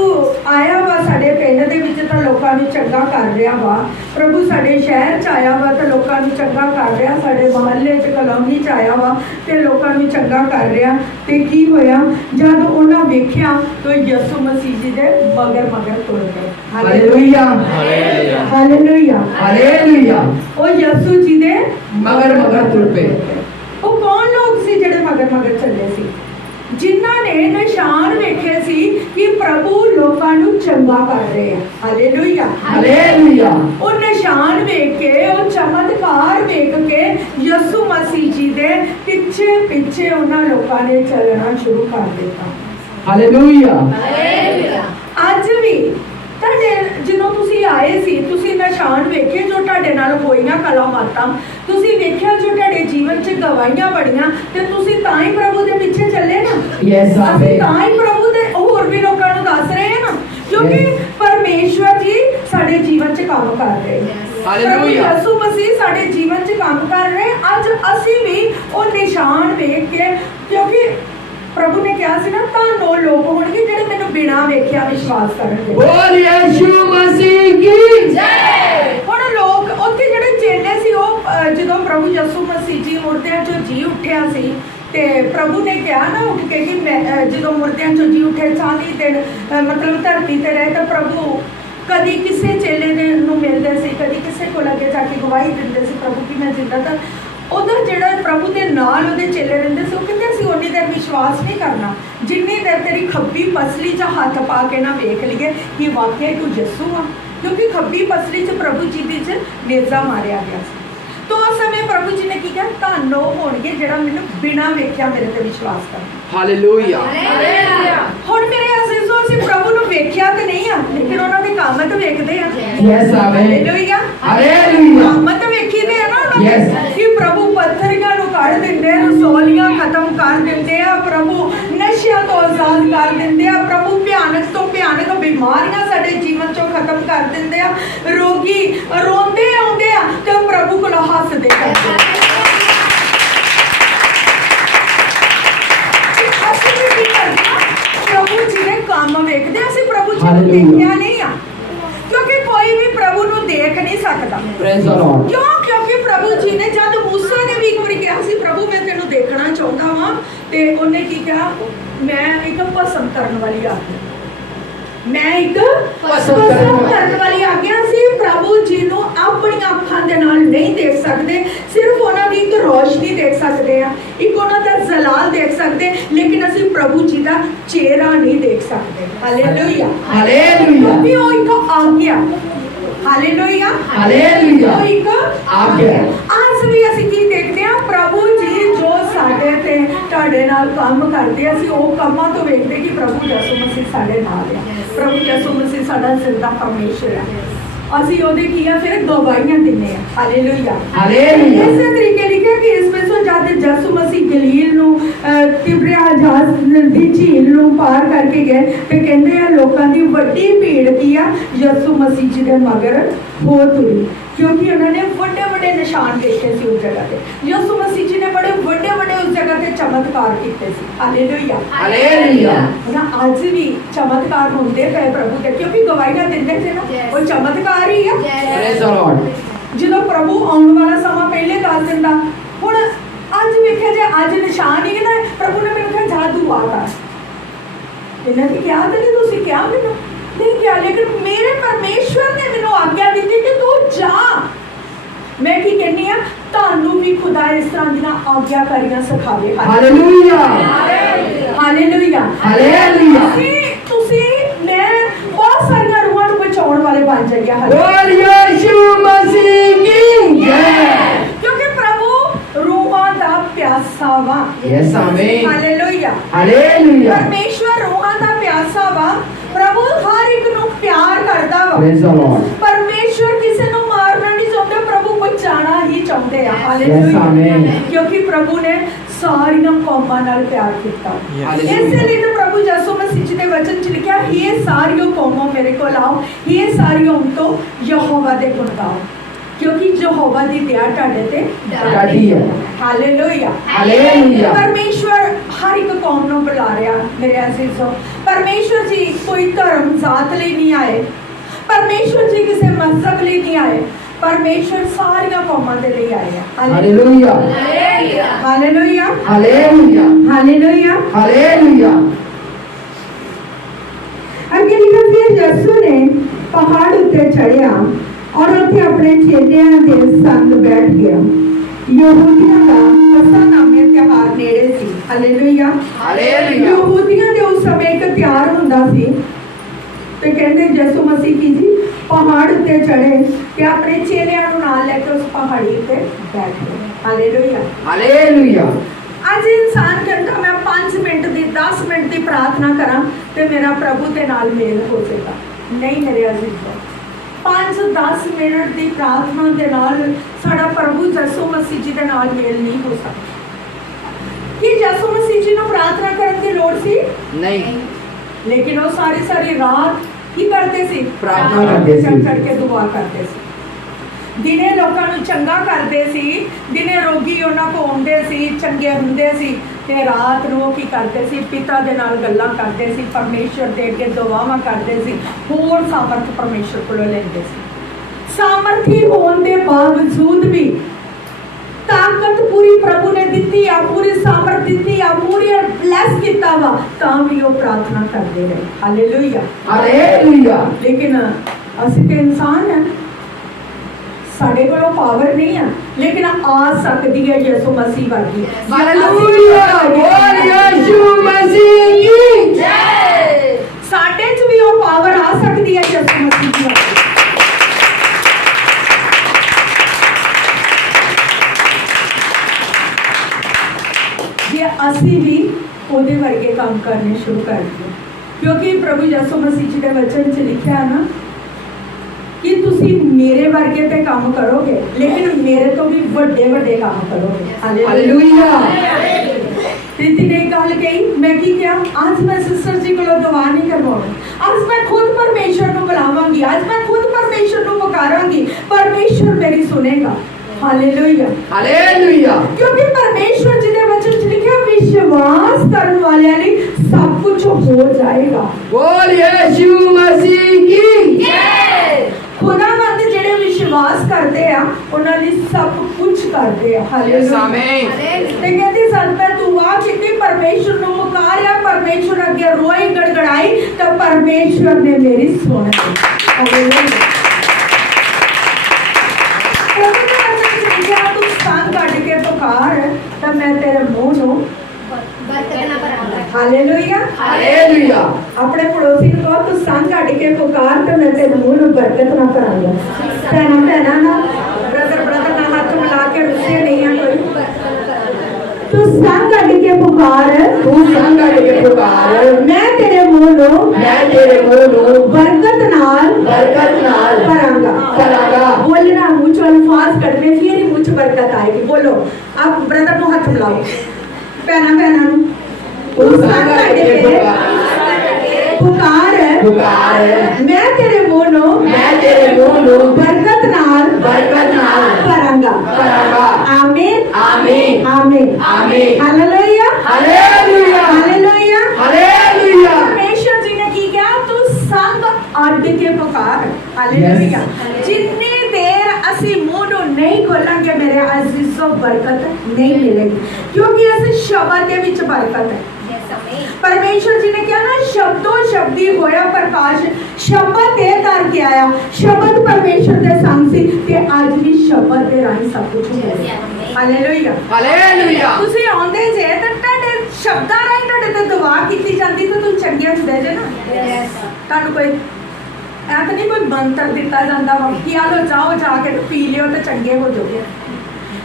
ਆਇਆ ਵਾ ਸਾਡੇ ਪਿੰਡ ਦੇ ਵਿੱਚ ਤਾਂ ਲੋਕਾਂ ਨੂੰ ਚੰਗਾ ਕਰ ਰਿਹਾ ਵਾ ਪ੍ਰਭੂ ਸਾਡੇ ਸ਼ਹਿਰ ਚ ਆਇਆ ਵਾ ਤਾਂ ਲੋਕਾਂ ਨੂੰ ਚੰਗਾ ਕਰ ਰਿਹਾ ਸਾਡੇ ਮੁਹੱਲੇ ਚ ਕਲੋਨੀ ਚ ਆਇਆ ਵਾ ਤੇ ਲੋਕਾਂ ਨੂੰ ਚੰਗਾ ਕਰ ਰਿਹਾ ਤੇ ਕੀ ਹੋਇਆ ਜਦ ਉਹਨਾਂ ਵੇਖਿਆ ਤਾਂ ਯਿਸੂ ਮਸੀਹ ਜੀ ਦੇ ਮਗਰ ਤੁਰ ਗਏ ਹਾਲੇਲੂਇਆ ਹਾਲੇਲੂਇਆ ਹਾਲੇਲੂਇਆ ਉਹ ਯਿਸੂ ਜੀ ਦੇ ਮਗਰ ਤੁਰ ਪਏ ਉਹ ਕੌਣ ਲੋਕ ਸੀ ਜਿਹੜੇ ਮਗਰ ਚੱਲੇ ਸੀ ਜਿਨ੍ਹਾਂ ਨੇ ਨਿਸ਼ਾਨ ਵੇਖੇ ਸੀ ਕਿ ਪ੍ਰਭੂ ਲੋਕਾਂ ਨੂੰ ਚੰਗਾ ਕਰ ਰਹੇ ਆ ਹਾਲੇਲੂਇਆ ਹਾਲੇਲੂਇਆ ਉਹ ਨਿਸ਼ਾਨ ਵੇਖ ਕੇ ਉਹ ਚਮਤਕਾਰ ਵੇਖ ਕੇ ਯਿਸੂ ਮਸੀਹ ਜੀ ਦੇ ਪਿੱਛੇ ਉਹਨਾਂ ਲੋਕਾਂ ਨੇ ਚੱਲਣਾ ਸ਼ੁਰੂ ਕਰ ਦਿੱਤਾ ਹਾਲੇਲੂਇਆ ਹਾਲੇਲੂਇਆ। ਅੱਜ ਵੀ ਤੁਹਾਡੇ ਜਦੋਂ ਤੁਸੀਂ ਆਏ ਸੀ ਤੁਸੀਂ ਨਿਸ਼ਾਨ ਵੇਖੇ ਜੋ ਤੁਹਾਡੇ ਨਾਲ ਹੋਈਆਂ ਕਲਾਮਾਤਾਂ ਤੁਸੀਂ ਵੇਖਿਆ ਜੋ ਤੁਹਾਡੇ ਜੀਵਨ 'ਚ ਗਵਾਈਆਂ ਬੜੀਆਂ ਤੇ ਤੁਸੀਂ ਤਾਂ ਹੀ ਪ੍ਰਭੂ ਦੇ ਪਿੱਛੇ ਚੱਲੇ ਨਾ ਯੈਸ ਅਸੀਂ ਤਾਂ ਹੀ ਪ੍ਰਭੂ ਦੇ ਹੋਰ ਵੀ ਲੋਕਾਂ ਨੂੰ ਦੱਸ ਰਹੇ ਹਾਂ ਨਾ ਕਿਉਂਕਿ ਪਰਮੇਸ਼ਵਰ ਜੀ ਸਾਡੇ ਜੀਵਨ 'ਚ ਕੰਮ ਕਰ ਰਹੇ ਹਾਲੇਲੂਇਆ। ਯਿਸੂ ਮਸੀਹ ਸਾਡੇ ਜੀਵਨ 'ਚ ਕੰਮ ਕਰ ਰਹੇ ਅੱਜ ਅਸੀਂ ਵੀ ਉਹ ਨਿਸ਼ਾਨ ਵੇਖ ਕੇ ਕਿਉਂਕਿ ਪ੍ਰਭੂ ਨੇ ਕਿਹਾ ਸੀ ਨਾ ਤਾਂ ਉਹ ਲੋਕ ਹੋਣਗੇ ਜਿਹੜੇ ਮੈਨੂੰ ਬਿਨਾਂ ਵੇਖਿਆ ਵਿਸ਼ਵਾਸ ਕਰਨਗੇ ਬੋਲ ਯਿਸੂ ਮਸੀਹ ਕੀ ਜੈ ਹੁਣ ਲੋਕ ਉੱਥੇ ਜਿਹੜੇ ਚੇਲੇ ਸੀ ਉਹ ਜਦੋਂ ਪ੍ਰਭੂ ਯਿਸੂ ਮਸੀਹ ਜੀ ਮੁਰਦਿਆਂ ਚੋਂ ਜੀ ਉੱਠਿਆ ਸੀ ਤੇ ਪ੍ਰਭੂ ਨੇ ਕਿਹਾ ਨਾ ਉੱਠ ਕੇ ਕਿ ਮੈਂ ਜਦੋਂ ਮੁਰਦਿਆਂ ਚੋਂ ਜੀ ਉੱਠੇ 40 ਦਿਨ ਮਤਲਬ ਧਰਤੀ ਤੇ ਰਹੇ ਤਾਂ ਪ੍ਰਭੂ ਕਦੀ ਕਿਸੇ ਚੇਲੇ ਦੇ ਨੂੰ ਮਿਲਦੇ ਸੀ ਕਦੀ ਕਿਸੇ ਕੋਲ ਅੱਗੇ ਜਾ ਕੇ ਗਵਾਹੀ ਦਿੰਦੇ ਸੀ ਪ੍ਰਭੂ ਕਿ ਮੈਂ ਜ਼ਿੰਦਾ ਤਾਂ ਉਧਰ ਜਿਹੜਾ ਪ੍ਰਭੂ ਦੇ ਨਾਲ ਉਹਦੇ ਚੇਲੇ ਰਹਿੰਦੇ ਸੀ ਉਹ ਕਹਿੰਦੇ ਸੀ ਉਨੀ ਦੇਰ ਵਿਸ਼ਵਾਸ ਨਹੀਂ ਕਰਨਾ ਜਿੰਨੀ ਦੇਰ ਤੇਰੀ ਖੱਬੀ ਪਸਲੀ 'ਚ ਹੱਥ ਪਾ ਕੇ ਨਾ ਵੇਖ ਲਈਏ ਕਿ ਵਾਕਿਆ ਤੂੰ ਯਿਸੂ ਆ ਕਿਉਂਕਿ ਖੱਬੀ ਪਸਲੀ 'ਚ ਪ੍ਰਭੂ ਜੀ ਦੀ 'ਚ ਨੇਜ਼ਾ ਮਾਰਿਆ ਗਿਆ ਸੀ तो उस समय प्रभु जी ने की कहा धन्नो होणगे जेड़ा मैनू बिना वेख्या मेरे ते विश्वास कर ਹਾਲੇਲੂਇਆ ਹਾਲੇਲੂਇਆ। हुण मेरे असीसो ਅਸੀਂ ਪ੍ਰਭੂ ਨੂੰ ਵੇਖਿਆ ਤੇ ਨਹੀਂ ਆ ਲੇਕਿਨ ਉਹਨਾਂ ਦੇ ਕੰਮ ਤਾਂ ਵੇਖਦੇ ਆ ਯੈਸ ਆਮੇਨ ਹਾਲੇਲੂਇਆ ਹਾਲੇਲੂਇਆ ਕੰਮ ਤਾਂ ਵੇਖੀਦੇ ਆ ਨਾ ਉਹਨਾਂ Yes. ਦੇ ਕਿ ਪ੍ਰਭੂ ਪੱਥਰੀਆਂ ਨੂੰ ਕੱਢ ਦਿੰਦੇ ਆ ਰਸੌਲੀਆਂ ਖਤਮ ਕਰ ਦਿੰਦੇ ਆ ਪ੍ਰਭੂ ਨਸ਼ਿਆਂ ਤੋਂ ਆਜ਼ਾਦ ਕਰ ਦਿੰਦੇ ਆ ਪ੍ਰਭੂ ਭਿਆਨਕ ਤੋਂ ਭਿਆਨਕ ਬਿਮਾਰੀਆਂ ਸਾਡੇ ਜੀਵਨ ਚੋਂ ਖਤਮ ਕਰ ਦਿੰਦੇ ਆ ਰੋਗੀ ਰੋਂਦੇ ਆਉਂਦੇ ਆ ਤੇ ਪ੍ਰਭੂ ਕੋਲ ਹੱਸਦੇ ਕਰਦੇ ਅਸੀਂ ਵੀ ਕੀ ਕਰਦੇ ਆ ਪ੍ਰਭੂ ਜੀ ਦੇ ਕੰਮ ਵੇਖਦੇ ਆ ਅਸੀਂ ਪ੍ਰਭੂ ਜੀ ਨੂੰ Hallelujah. ਦੇਖਿਆ ਨਹੀਂ ਆ ਕਿਉਂਕਿ ਕੋਈ ਵੀ ਪ੍ਰਭੂ ਨੂੰ ਦੇਖ ਨਹੀਂ ਸਕਦਾ ਪ੍ਰੇਜ਼ ਦ ਲਾਰਡ ਕਿਉਂਕਿ ਪ੍ਰਭੂ ਜੀ ਨੇ ਜਦ ਮੂਸਾ ਨੇ ਵੀ ਇੱਕ ਵਾਰੀ ਕਿਹਾ ਸੀ ਪ੍ਰਭੂ ਮੈਂ ਤੈਨੂੰ ਦੇਖਣਾ ਚਾਹੁੰਦਾ ਵਾਂ ਤੇ ਉਹਨੇ ਕੀ ਕਿਹਾ ਮੈਂ ਇੱਕ ਭਸਮ ਕਰਨ ਵਾਲੀ ਆਗਿਆ ਮੈਂ ਇੱਕ ਭਸਮ ਕਰਨ ਵਾਲੀ ਆਗਿਆ ਸੀ ਪ੍ਰਭੂ ਜੀ ਨੂੰ ਆਪਣੀਆਂ ਅੱਖਾਂ ਦੇ ਨਾਲ ਨਹੀਂ ਦੇਖ ਸਕਦੇ ਸਿਰਫ ਉਹਨਾਂ ਦੀ ਇੱਕ ਰੋਸ਼ਨੀ ਦੇਖ ਸਕਦੇ ਆ ਇੱਕ ਉਹਨਾਂ ਦਾ ਜ਼ਲਾਲ ਦੇਖ ਸਕਦੇ ਲੇਕਿਨ ਅਸੀਂ ਪ੍ਰਭੂ ਜੀ ਦਾ ਚਿਹਰਾ ਨਹੀਂ ਦੇਖ ਸਕਦੇ ਹਾਲੇਲੂਇਆ ਹਾਲੇਲੂਇਆ ਵੀ ਉਹ ਇੱਕ ਆਗਿਆ ਹਾਲੇਲੂਇਆ ਹਾਲੇਲੂਇਆ। ਉਹ ਇੱਕ ਆਗਿਆ। ਅੱਜ ਵੀ ਅਸੀਂ ਕੀ ਦੇਖਦੇ ਹਾਂ, ਪ੍ਰਭੂ ਜੀ ਜੋ ਸਾਡੇ ਤੇ ਤੁਹਾਡੇ ਨਾਲ ਕੰਮ ਕਰਦੇ ਆ, ਅਸੀਂ ਉਹ ਕੰਮਾਂ ਤੋਂ ਵੇਖਦੇ ਕਿ ਪ੍ਰਭੂ ਯਿਸੂ ਮਸੀਹ ਸਾਡੇ ਨਾਲ ਆ। ਪ੍ਰਭੂ ਯਿਸੂ ਮਸੀਹ ਸਾਡਾ ਜ਼ਿੰਦਾ ਪਰਮੇਸ਼ਰ ਆ। ਅਸੀਂ ਉਹਦੇ ਕੀ ਆ, ਫਿਰ ਗਵਾਹੀਆਂ ਦਿੰਦੇ ਆ। Hallelujah hallelujah. ਇਸੇ ਤਰੀਕੇ ਲਿਖਿਆ ਕਿ ਇਸ ਵਿੱਚ ਜਦ ਯਿਸੂ ਮਸੀਹ ਗਲੀਲ ਨੂੰ ਤਿਬਰਿਆ ਜਹਾਜ਼ ਦੀ ਝੀਲ ਨੂੰ ਪਾਰ ਕਰਕੇ ਗਏ ਤੇ ਕਹਿੰਦੇ ਆ ਲੋਕਾਂ ਦੀ ਵੱਡੀ ਭੀੜ ਕੀ ਆ, ਯਿਸੂ ਮਸੀਹ ਜੀ ਦੇ ਮਗਰ ਹੋ ਤੁਰੀ, ਕਿਉਂਕਿ ਉਹਨਾਂ ਨੇ ਵੱਡੇ ਵੱਡੇ ਨਿਸ਼ਾਨ ਦੇਖੇ ਸੀ ਉਸ ਜਗ੍ਹਾ ਤੇ। ਯਿਸੂ ਮਸੀਹ ਜੀ ਨੇ ਬੜੇ ਵੱਡੇ ਵੱਡੇ ਉਸ ਜਗ੍ਹਾ ਤੇ ਚਮਤਕਾਰ ਕੀਤੇ ਸੀ। Hallelujah hallelujah. ਨਾ ਅੱਜ ਵੀ ਚਮਤਕਾਰ ਹੁੰਦੇ ਪਏ ਪ੍ਰਭੂ ਦੇ, ਕਿਉਂਕਿ ਗਵਾਹੀਆਂ ਦਿੰਦੇ ਸੀ ਨਾ, ਉਹ ਚਮਤਕਾਰ ਹੀ ਆ। Praise the Lord. ਜਦੋਂ ਪ੍ਰਭੂ ਆਉਣ ਵਾਲਾ ਸਮਾਂ ਪਹਿਲੇ ਦੱਸ ਦਿੰਦਾ। ਹੁਣ ਅੱਜ ਵੇਖਿਆ ਜੇ ਅੱਜ ਨਿਸ਼ਾਨ ਹੀ ਨਾ, ਪ੍ਰਭੂ ਨੇ ਮੈਨੂੰ ਕਿਹਾ ਜਾਦੂ ਆ ਕਰ। ਇਹਨਾਂ ਨੇ ਕਿਹਾ ਤੇ ਨਹੀਂ, ਤੁਸੀਂ ਕਿਹਾ ਮੈਨੂੰ ਨਹੀਂ ਕਿਹਾ, ਲੇਕਿਨ ਮੇਰੇ ਪਰਮੇਸ਼ਵਰ ਨੇ ਮੈਨੂੰ ਆਗਿਆ ਦਿੱਤੀ ਕਿ ਤੂੰ ਜਾ। ਮੈਂ ਕੀ ਕਹਿੰਦੀ ਆ, ਤੁਹਾਨੂੰ ਵੀ ਖੁਦਾ ਇਸ ਤਰ੍ਹਾਂ ਦੀਆਂ ਆਗਿਆਕਾਰੀਆਂ ਸਿਖਾਵੇ। ਹਾਲੇਲੂਇਆ। ਹਾਲੇਲੂਇਆ। ਹਾਲੇਲੂਇਆ। ਤੁਸੀਂ ਮੈਂ ਬਹੁਤ ਸਾਰੀਆਂ ਰੂਹਾਂ ਨੂੰ ਬਚਾਉਣ ਵਾਲੇ ਬਣ ਜਾਈਏ। ਬੋਲ ਯਿਸੂ ਮਸੀਹ ਕੀ ਜੈ। ਕਿਉਂਕਿ ਪ੍ਰਭੂ ਰੂਹਾਂ ਦਾ ਪਿਆਸਾ ਵਾ। Yes amen. ਹਾਲੇਲੂਇਆ। ਹਾਲੇਲੂਇਆ। ਪਰਮੇਸ਼ਵਰ ਰੂਹਾਂ ਦਾ ਪਿਆਸਾ ਵਾ। ਪ੍ਰਭੂ ਹਰ ਇੱਕ ਨੂੰ ਪਿਆਰ ਕਰਦਾ ਵਾ। Praise the Lord. ਪਰਮੇਸ਼ਵਰ ਕਿਸੇ ਨੂੰ ਮਾਰਨਾ ਨਹੀਂ ਚਾਹੁੰਦਾ, ਪ੍ਰਭੂ ਬਚਾਉਣਾ ਹੀ ਚਾਹੁੰਦੇ ਆ। Yes hallelujah. ਆਮੇਨ। ਕਿਉਂਕਿ ਪ੍ਰਭੂ ਨੇ ਸਾਰੀਆਂ ਕੌਮਾਂ ਨਾਲ ਪਿਆਰ ਕੀਤਾ। ਇਸੇ ਲਈ ਤਾਂ ਪ੍ਰਭੂ ਯਿਸੂ ਮਸੀਹ ਜੀ ਦੇ ਵਚਨ ਚ ਲਿਖਿਆ, ਇਹ ਸਾਰੀਆਂ ਕੌਮਾਂ ਮੇਰੇ ਕੋਲ ਆਓ, ਇਹ ਸਾਰੀਆਂ ਤੋਂ ਯਹੋਵਾ ਦੇ ਗੁਣ ਗਾਓ, ਕਿਉਂਕਿ ਯਹੋਵਾ ਦੀ ਦਇਆ ਤੁਹਾਡੇ ਤੇ ਡਾਢੀ ਹੈ। ਹਾਲੇਲੂਇਆ। ਹਾਲੇਲੂਇਆ। ਪਰਮੇਸ਼ਵਰ ਹਰ ਇੱਕ ਕੌਮ ਨੂੰ ਬੁਲਾ ਰਿਹਾ ਮੇਰੇ ਅਜ਼ੀਜ਼ੋ। ਪਰਮੇਸ਼ਵਰ ਜੀ ਕੋਈ ਧਰਮ ਜ਼ਾਤ ਲਈ ਨਹੀਂ ਆਏ, ਪਰਮੇਸ਼ਵਰ ਜੀ ਕਿਸੇ ਮਜ਼ਹਬ ਲਈ ਨਹੀਂ ਆਏ, ਪਰਮੇਸ਼ਵਰ ਸਾਰੀਆਂ ਕੌਮਾਂ ਦੇ ਲਈ ਆਏ ਆ। Hallelujah. Hallelujah. Hallelujah. Hallelujah. Hallelujah. ਅੱਗੇ ਲਿਖਿਆ, ਫਿਰ ਯਿਸੂ ਨੇ ਪਹਾੜ ਉੱਤੇ ਚੜ੍ਹਿਆ ਔਰ ਉੱਥੇ ਆਪਣੇ ਚੇਲਿਆਂ ਦੇ ਸੰਗ ਬੈਠ ਗਿਆ। ਯਹੂਦੀਆਂ ਦਾ ਫਸਹ ਨਾਮੇ ਤਿਉਹਾਰ ਨੇੜੇ ਸੀ। ਹਾਲੇਲੂਇਆ। ਹਾਲੇਲੂਇਆ। ਯਹੂਦੀਆਂ ਦੇ ਉਸ ਸਮੇਂ ਇੱਕ ਤਿਉਹਾਰ ਹੁੰਦਾ ਸੀ ਤੇ ਕਹਿੰਦੇ ਯਿਸੂ ਮਸੀਹ ਕੀ ਜੀ ਪਹਾੜ ਉੱਤੇ ਚੜ੍ਹੇ ਤੇ ਆਪਣੇ ਚੇਲਿਆਂ ਨੂੰ ਨਾਲ ਲੈ ਕੇ ਉਸ ਪਹਾੜੀ ਉੱਤੇ ਬੈਠ ਗਏ। ਹਾਲੇਲੂਇਆ। ਹਾਲੇਲੂਇਆ। ਅੱਜ ਇਨਸਾਨ ਕਹਿੰਦਾ ਮੈਂ 5 ਮਿੰਟ ਦੀ 10 ਮਿੰਟ ਦੀ ਪ੍ਰਾਰਥਨਾ ਕਰਾਂ ਤੇ ਮੇਰਾ ਪ੍ਰਭੂ ਦੇ ਨਾਲ ਮੇਲ ਹੋ ਜਾਏਗਾ। ਨਹੀਂ ਮੇਰੇ ਅਜ਼ੀਜ਼ੋ, 5-10 ਮਿੰਟ ਦੀ ਪ੍ਰਾਰਥਨਾ ਦੇ ਨਾਲ ਸਾਡਾ ਪ੍ਰਭੂ ਯਿਸੂ ਮਸੀਹ ਜੀ ਦੇ ਨਾਲ ਮੇਲ ਨਹੀਂ ਹੋ ਸਕਦਾ। ਕਿ ਯਿਸੂ ਮਸੀਹ ਜੀ ਨੂੰ ਪ੍ਰਾਰਥਨਾ ਕਰਨ ਦੀ ਲੋੜ ਸੀ? ਨਹੀਂ। ਲੇਕਿਨ ਉਹ ਸਾਰੀ ਰਾਤ ਕੀ ਕਰਦੇ ਸੀ? ਪ੍ਰਾਰਥਨਾ ਕਰਦੇ ਸੀ। ਚੜ੍ਹ ਕੇ ਦੁਆ ਕਰਦੇ ਸੀ। ਦਿਨੇ ਲੋਕਾਂ ਨੂੰ ਚੰਗਾ ਕਰਦੇ ਸੀ, ਦਿਨੇ ਰੋਗੀ ਉਹਨਾਂ ਕੋਲ ਆਉਂਦੇ ਸੀ, ਚੰਗੇ ਹੁੰਦੇ ਸੀ, ਤੇ ਰਾਤ ਨੂੰ ਉਹ ਕੀ ਕਰਦੇ ਸੀ? ਪਿਤਾ ਦੇ ਨਾਲ ਗੱਲਾਂ ਕਰਦੇ ਸੀ, ਪਰਮੇਸ਼ਵਰ ਦੇ ਅੱਗੇ ਦੁਆਵਾਂ ਕਰਦੇ ਸੀ, ਹੋਰ ਸਾਮਰਥ ਪਰਮੇਸ਼ਵਰ ਕੋਲੋਂ ਲੈਂਦੇ ਸੀ। ਸਾਮਰਥੀ ਹੋਣ ਦੇ ਬਾਵਜੂਦ ਵੀ ਤਾਕਤ ਪੂਰੀ ਪ੍ਰਭੂ ਨੇ ਦਿੱਤੀ ਆ, ਪੂਰੀ ਸਾਮਰਥ ਦਿੱਤੀ ਆ, ਪੂਰੀ ਬਲੈਸ ਕੀਤਾ ਵਾ, ਤਾਂ ਵੀ ਉਹ ਪ੍ਰਾਰਥਨਾ ਕਰਦੇ ਰਹੇ। ਹਾਲੇਲੂਇਆ। ਹਾਲੇਲੂਇਆ। ਲੇਕਿਨ ਅਸੀਂ ਤੇ ਇਨਸਾਨ ਆ, ਸਾਡੇ ਕੋਲੋਂ ਪਾਵਰ ਨਹੀਂ ਆ, ਲੇਕਿਨ ਆ ਸਕਦੀ ਹੈ ਯਿਸੂ ਮਸੀਹ ਵਰਗੀ। ਹਾਲੇਲੂਇਆ। ਬੋਲ ਯਿਸੂ ਮਸੀਹ ਕੀ ਜੈ। ਸਾਡੇ 'ਚ ਵੀ ਉਹ ਪਾਵਰ ਆ ਸਕਦੀ ਹੈ ਯਿਸੂ ਮਸੀਹ ਦੀ ਵਰਗੀ। ਜੇ ਅਸੀਂ ਵੀ ਉਹਦੇ ਵਰਗੇ ਕੰਮ ਕਰਨੇ ਸ਼ੁਰੂ ਕਰ ਦਈਏ, ਕਿਉਂਕਿ ਪ੍ਰਭੂ ਯਿਸੂ ਮਸੀਹ ਜੀ ਦੇ ਵਚਨ 'ਚ ਲਿਖਿਆ ਹੈ ਨਾ ਕਿ ਤੁਸੀਂ ਮੇਰੇ ਵਰਗੇ ਤੇ ਕੰਮ ਕਰੋਗੇ, ਲੇਕਿਨ ਮੇਰੇ ਤੋਂ ਵੀ ਵੱਡੇ ਵੱਡੇ ਕੰਮ ਕਰੋਗੇ। ਹਾਲੇਲੂਇਆ। ਪ੍ਰੀਤੀ ਨੇ ਗੱਲ ਕਹੀ, ਮੈਂ ਕੀ ਕਿਹਾ? ਅੱਜ ਮੈਂ ਸਿਸਟਰ ਜੀ ਕੋਲੋਂ ਦੁਆ ਨਹੀਂ ਕਰਵਾਉਣੀ, ਅੱਜ ਮੈਂ ਖੁਦ ਪਰਮੇਸ਼ਰ ਨੂੰ ਬੁਲਾਵਾਂਗੀ, ਅੱਜ ਮੈਂ ਖੁਦ ਪਰਮੇਸ਼ਰ ਨੂੰ ਪੁਕਾਰਾਂਗੀ, ਪਰਮੇਸ਼ਰ ਮੇਰੀ ਸੁਨੇਗਾ। ਹਾਲੇਲੂਇਆ। ਹਾਲੇਲੂਇਆ। ਕਿਉਂਕਿ ਪਰਮੇਸ਼ਰ ਜੀ ਦੇ ਵਚਨ 'ਚ ਲਿਖਿਆ ਵਿਸ਼ਵਾਸ ਕਰਨ ਵਾਲਿਆਂ ਲਈ ਸਭ ਕੁਝ ਹੋ ਜਾਏਗਾ। ਬੋਲ ਯਿਸੂ ਮਸੀਹ ਕੀ ਜੈ। ਖੁਦਾਵੰਦ ਜਿਹੜੇ ਵਿਸ਼ਵਾਸ ਕਰਦੇ ਆ ਉਹਨਾਂ ਲਈ ਸਭ ਕੁਝ ਕਰਦੇ ਆ। ਹਾਲੇਲੂਇਆ। ਆਮੇਨ। ਤੇ ਕਹਿੰਦੀ ਸਨ ਮੈਂ ਦੁਆ ਕੀਤੀ, ਪਰਮੇਸ਼ਰ ਨੂੰ ਪੁਕਾਰਿਆ, ਪਰਮੇਸ਼ਰ ਅੱਗੇ ਰੋਈ ਗੜਗੜਾਈ ਤਾਂ ਪਰਮੇਸ਼ਰ ਨੇ ਮੇਰੀ ਸੁਣ ਲਈ। ਹਾਲੇਲੂਇਆ। ਤੂੰ ਸੰਗ ਕੱਢ ਕੇ ਪੁਕਾਰ ਤਾਂ ਮੈਂ ਤੇਰੇ ਮੂੰਹ ਨੂੰ ਬਰਕਤ ਨਾ ਭਰਾਂਗਾ। हालेलुया हालेलुया अपने पड़ोसी को कहो तू संग कट के पुकार तो मैं तेरे मुंह में बरकत ना करांगा भैना भैना ना ब्रदर ब्रदर ना हाथ मिला के रुसे नहीं है कोई तू संग कट के पुकार तू संग कट के पुकार मैं तेरे मुंह नो बरकत नाल करांगा बोलना मुंह चो अल्फाज कटने फिर ही मुंह च बरकत आएगी बोलो आप ब्रदर को हाथ मिलाओ भैना भैना तू संग कट के पुकार मैं तेरे मुंह नो बरकत नाल करांगा आमीन आमीन आमीन आमीन हालेलुया हालेलुया हालेलुया हालेलुया परमेश्वर जी ने की क्या तू संग अड्ड के पुकार हालेलुया जितनी देर ਅਸੀਂ ਮੂੰਹ ਨੂੰ ਨਹੀਂ ਖੋਲਾਂਗੇ ਮੇਰੇ ਅਜ਼ੀਜ਼ੋ ਬਰਕਤ ਨਹੀਂ ਮਿਲੇਗੀ ਕਿਉਂਕਿ ਇਸ ਸ਼ਬਦ ਦੇ ਵਿੱਚ ਬਰਕਤ ਹੈ परमेश्वर जी ने क्या ना शब्दों शब्दी होया प्रकाश शब्द दे करके आया शब्द परमेश्वर दे संग सी ते आज भी शब्द दे राही सब कुछ हो गया हालेलुया हालेलुया ਤੁਸੀਂ ਆਉਂਦੇ ਜੇ ਤਾਂ ਤੁਹਾਡੇ ਸ਼ਬਦਾਂ ਰਾਹੀਂ ਤੁਹਾਡੇ ਤੇ ਦੁਆ ਕੀਤੀ ਜਾਂਦੀ ਤੇ ਤੁਸੀਂ ਚੰਗੇ ਹੁੰਦੇ ਜੇ ਨਾ ਤੁਹਾਨੂੰ ਕੋਈ ਐ ਤਾਂ ਨਹੀਂ ਕੋਈ ਮੰਤਰ ਦਿੱਤਾ ਜਾਂਦਾ ਵਾ ਕਿ ਆ ਲੋ ਜਾਓ ਜਾ ਕੇ ਪੀ ਲਿਓ ਤੇ ਚੰਗੇ ਹੋ ਜਾਓਗੇ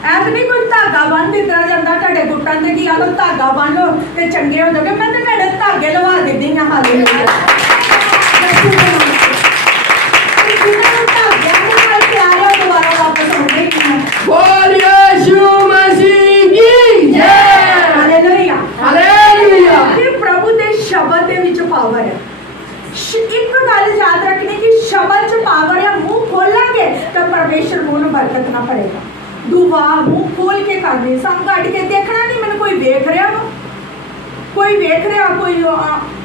ਐਸ ਨਹੀਂ ਕੋਈ ਧਾਗਾ ਬੰਨ ਦਿੱਤਾ ਜਾਂਦਾ ਤੁਹਾਡੇ ਗੁੱਟਾਂ ਤੇ ਕੀ ਆਲੋ ਧਾਗਾ ਬੰਨ ਲਓ ਤੇ ਚੰਗੇ ਹੋ ਜਾਓਗੇ ਮੈਂ ਤੇ ਤੁਹਾਡੇ ਧਾਗੇ ਲਵਾ ਦਿੰਦੀ ਹਾਂ ਹਾਲੇਲੂਇਆ ਦੁਬਾਰਾ ਵਾਪਸ ਆਉਂਦੇ ਹੀ ਨਹੀਂ बोल यीशु मसीह की जय ਹਾਲੇਲੂਇਆ हालेलुया ਕਿ ਪ੍ਰਭੂ ਦੇ ਸ਼ਬਦ ਦੇ ਵਿੱਚ ਪਾਵਰ ਹੈ ਇੱਕ ਗੱਲ ਯਾਦ ਰੱਖਣੀ ਕਿ ਸ਼ਬਦ 'ਚ ਪਾਵਰ ਹੈ ਮੂੰਹ ਖੋਲਾਂਗੇ ਤਾਂ ਪਰਮੇਸ਼ਰ ਮੂੰਹ ਨੂੰ ਬਰਕਤ ਨਾ ਭਰੇਗਾ दुआ मुंह खोल के कर दे सब कट के देखना नहीं मैंने कोई वेख रहा वा कोई वेख रहा कोई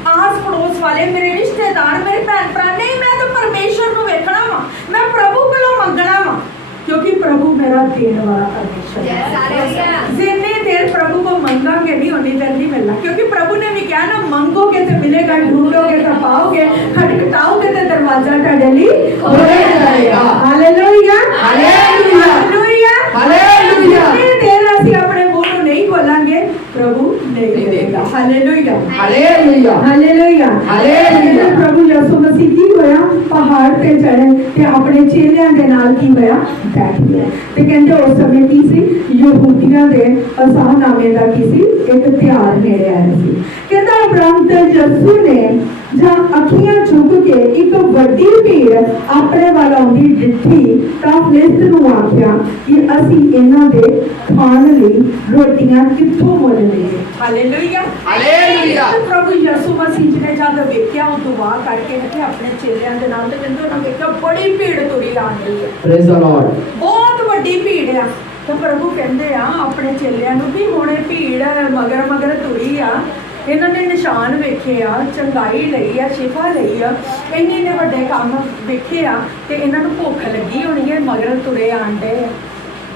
आस पड़ोस वाले मेरे रिश्तेदार मेरे भैन भरा नहीं मैं तो परमेश्वर को वेखना वा मैं प्रभु को मंगना वा क्योंकि प्रभु मेरा देने वाला परमेश्वर है जितनी देर प्रभु को मंगांगे नहीं उतनी देर नहीं मिलना क्योंकि प्रभु ने भी कहा ना मंगोगे तो मिलेगा ढूंढोगे तो पाओगे खटखटाओगे तो दरवाजा ਤੁਹਾਡੇ ਲਈ खोला जाएगा हालेलुया हालेलुया हालेलुया हालेलुया जितनी देर ਅਸੀਂ ਆਪਣੇ ਮੂੰਹ ਨੂੰ ਨਹੀਂ ਖੋਲਾਂਗੇ प्रभु नहीं देगा हालेलुया हालेलुया हालेलुया हालेलुया प्रभु ਯਿਸੂ ਮਸੀਹ ਕੀ ਹੋਇਆ ਪਹਾੜ ਤੇ ਚੜ੍ਹੇ ਤੇ ਆਪਣੇ ਚੇਲਿਆਂ ਦੇ ਨਾਲ ਕੀ ਹੋਇਆ ਬੈਠ ਗਿਆ ਤੇ ਕਹਿੰਦੇ ਉਸ ਸਮੇਂ ਕੀ ਸੀ ਯਹੂਦੀਆਂ ਦੇ ਅਸਾਹ ਨਾਮੇ ਦਾ ਕੀ ਸੀ ਇੱਕ ਤਿਉਹਾਰ ਨੇੜੇ ਆਇਆ ਸੀ ਕਹਿੰਦਾ ਅਬਰਾਮ ਤੇ ਯਿਸੂ ਨੇ ਜਾਂ ਅੱਖੀਆਂ ਝੁਕ ਕੇ ਇੱਕ ਵੱਡੀ ਭੀੜ ਆਪਣੇ ਵੱਲ ਆਉਂਦੀ ਡਿੱਠੀ ਤਾਂ ਫਿਲਿਸਤ ਨੂੰ ਆਖਿਆ ਕਿ ਅਸੀਂ ਇਹਨਾਂ ਦੇ ਖਾਣ ਲਈ ਰੋਟੀਆਂ ਕਿੱਥੋਂ ਮੁੱਲ ਲਈਏ ਹਾਲੇਲੂਇਆ हालेलुया ਤੇ ਪ੍ਰਭੂ ਯਿਸੂ ਮਸੀਹ ਜੀ ਨੇ ਜਦ ਵੇਖਿਆ ਉਹ ਦੁਆ ਕਰਕੇ ਕਿ ਆਪਣੇ ਚੇਲਿਆਂ ਦੇ ਨਾਲ ਤੇ ਕਹਿੰਦੇ ਉਹਨਾਂ ਵੇਖਿਆ ਬੜੀ ਭੀੜ ਤੁਰੀ ਆਣ ਰਹੀ ਹੈ प्रेज द लॉर्ड ਬਹੁਤ ਵੱਡੀ ਭੀੜ ਆ ਤਾਂ ਪ੍ਰਭੂ ਕਹਿੰਦੇ ਆ ਆਪਣੇ ਚੇਲਿਆਂ ਨੂੰ ਵੀ ਹੁਣ ਇਹ ਭੀੜ ਮਗਰ ਮਗਰ ਤੁਰੀ ਆ ਇਹਨਾਂ ਨੇ ਨਿਸ਼ਾਨ ਵੇਖੇ ਆ ਚੰਗਾਈ ਲਈ ਆ ਸ਼ਿਫਾ ਲਈ ਆ ਇੰਨੇ ਨੇ ਵੱਡੇ ਕੰਮ ਵੇਖੇ ਆ ਤੇ ਇਹਨਾਂ ਨੂੰ ਭੁੱਖ ਲੱਗੀ ਹੋਣੀ ਹੈ ਮਗਰ ਤੁਰੇ ਆਂਡੇ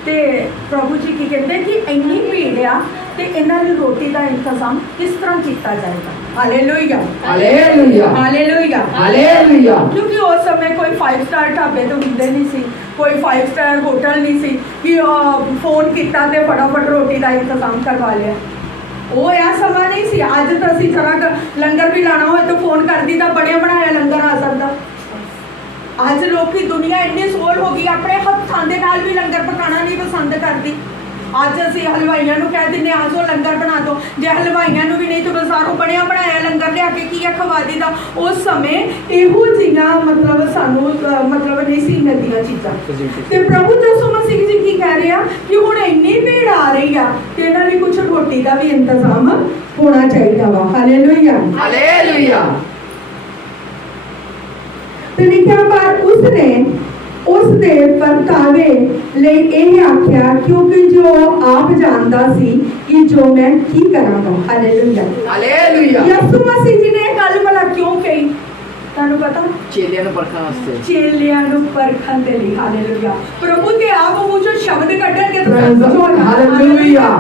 ਤੇ ਪ੍ਰਭੂ ਜੀ ਕੀ ਕਹਿੰਦੇ ਕਿ ਇੰਨੀ ਭੀੜ ਆ ਤੇ ਇਹਨਾਂ ਨੂੰ ਰੋਟੀ ਦਾ ਇੰਤਜ਼ਾਮ ਕਿਸ ਤਰ੍ਹਾਂ ਕੀਤਾ ਜਾਏਗਾ ਹਾਲੇਲੂਇਆ हालेलुया ਹਾਲੇਲੂਇਆ हालेलुया ਕਿਉਂਕਿ ਉਸ ਸਮੇਂ ਕੋਈ 5 ਸਟਾਰ ਢਾਬੇ ਤਾਂ ਹੁੰਦੇ ਨਹੀਂ ਸੀ ਕੋਈ 5 ਸਟਾਰ ਹੋਟਲ ਨਹੀਂ ਸੀ ਕਿ ਫੋਨ ਕੀਤਾ ਤੇ ਫਟਾਫਟ ਰੋਟੀ ਦਾ ਇੰਤਜ਼ਾਮ ਕਰਵਾ ਲਿਆ ਉਹ ਆ ਸਮਾਂ ਨਹੀਂ ਸੀ ਅੱਜ ਤਾਂ ਅਸੀਂ ਜਰਾ ਲੰਗਰ ਵੀ ਲਾਣਾ ਹੋਏ ਤਾਂ ਫੋਨ ਕਰਦੀ ਤਾਂ ਬਣਿਆ ਬਣਾਇਆ ਲੰਗਰ ਆ ਸਕਦਾ ਅੱਜ ਲੋਕੀ ਦੁਨੀਆ ਇੰਨੀ ਸੋਲ ਹੋ ਗਈ ਆਪਣੇ ਹੱਥਾਂ ਦੇ ਨਾਲ ਵੀ ਲੰਗਰ ਪਕਾਉਣਾ ਨਹੀਂ ਪਸੰਦ ਕਰਦੀ ਅੱਜ ਅਸੀਂ ਹਲਵਾਈਆਂ ਨੂੰ ਕਹਿ ਦਿੰਦੇ ਆ ਜੋ ਲੰਗਰ ਬਣਾ ਦਿਓ ਜੇ ਹਲਵਾਈਆਂ ਨੂੰ ਵੀ ਨਹੀਂ ਤਾਂ ਬਾਜ਼ਾਰੋਂ ਬਣਿਆ ਬਣਾਇਆ ਲੰਗਰ ਲਿਆ ਕੇ ਕੀ ਆ ਖਵਾ ਦਿੱਤਾ ਉਸ ਸਮੇਂ ਇਹੋ ਜਿਹੀਆਂ ਮਤਲਬ ਸਾਨੂੰ ਮਤਲਬ ਨਹੀਂ ਸੀ ਮਿਲਦੀਆਂ ਚੀਜ਼ਾਂ ਤੇ ਪ੍ਰਭੂ ਯਿਸੂ ਮਸੀਹ ਜੀ ਕੀ ਕਹਿ ਰਹੇ ਆ ਕਿ ਹੁਣ ਇੰਨੀ ਭੀੜ ਆ ਰਹੀ ਆ ਕਿ ਇਹਨਾਂ ਲਈ ਕੁਝ ਰੋਟੀ ਦਾ ਵੀ ਇੰਤਜ਼ਾਮ ਹੋਣਾ ਚਾਹੀਦਾ ਵਾ ਹਾਲੇਲੂਇਆ हालेलुया ਤੇ ਲਿਖਿਆ ਪਰ ਉਸਨੇ ਉਸ ਦੇ ਵਰਤਾਵੇ ਲਈ ਇਹ ਆਖਿਆ ਕਿਉਂਕਿ ਜੋ ਆਪ ਜਾਣਦਾ ਸੀ ਕਿ ਜੋ ਮੈਂ ਕੀ ਕਰਾਂਗਾ ਹਾਲੇਲੂਇਆ हालेलुया ਯਿਸੂ ਮਸੀਹ ਜੀ ਨੇ ਇਹ ਗੱਲ ਭਲਾ ਕਿਉਂ ਕਹੀ ਤੁਹਾਨੂੰ ਪਤਾ चेलियां ਨੂੰ ਪਰਖਣ ਵਾਸਤੇ ਚੇਲਿਆਂ ਨੂੰ ਪਰਖਣ ਦੇ ਲਈ ਹਾਲੇਲੂਇਆ ਪ੍ਰਭੂ ਦੇ ਆਪ ਮੂੰਹ ਚੋਂ ਸ਼ਬਦ ਕੱਢਣਗੇ हालेलुया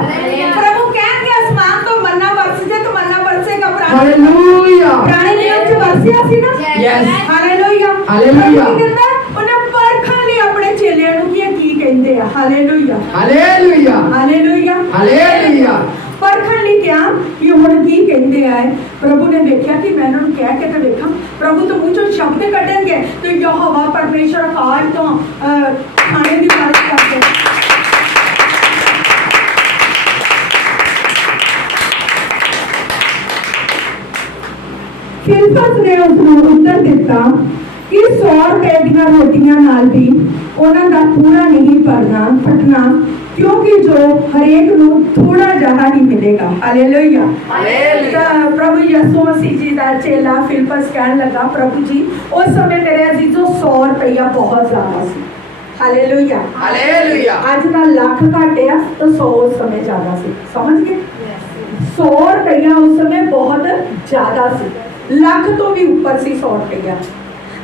ਪ੍ਰਭੂ ਕਹਿਣਗੇ ਅਸਮਾਨ ਤੋਂ ਮੰਨਾ ਵਰਸ ਜੇ ਤਾਂ ਮੰਨਾ ਵਰਸੇਗਾ हालेलुया ਪੁਰਾਣੇ ਨਿਯਮ ਚ ਵਰਸਿਆ ਸੀ ਨਾ Yes. Hallelujah hallelujah. ਪ੍ਰਭੂ ਕਹਿੰਦਾ ਉਹਨੇ ਪਰਖਣ ਲਈ ਆਪਣੇ ਚੇਲਿਆਂ ਨੂੰ ਕੀ ਕਹਿੰਦੇ ਆ ਹਾਲੇਲੂਇਆ हालेलुया ਹਾਲੇਲੂਇਆ हालेलुया ਪਰਖਣ ਲਈ ਕਿਹਾ कि हुण की कहते हैं। प्रभु ने देखा कि मैं इन्होंने कह के तो देखा, प्रभु तो मुँह चों शब्द कढ़णगे तो यहोवा परमेश्वर आकाश तो खाने की बात करते। फिलिप्पस ने उसको उत्तर दिता कि 100 रुपए दी रोटियां नाल भी उन्हां दा पूरा नहीं पटना, क्योंकि जो हरेक नूं थोड़ा जहा ही मिलेगा। हालेलुया। तो प्रभु यीशु मसीह जी दा चेला फिलिप्पस कहन लगा, प्रभु जी उस समय मेरे अजीजों 100 रुपया बहुत ज्यादा सी। Hallelujah hallelujah. आज दा लाख घट है तो 100 उस समय ज्यादा सी, समझ गए? 100 रुपया उस समय बहुत ज्यादा सी, लाख तो भी ऊपर सी 100 रुपया।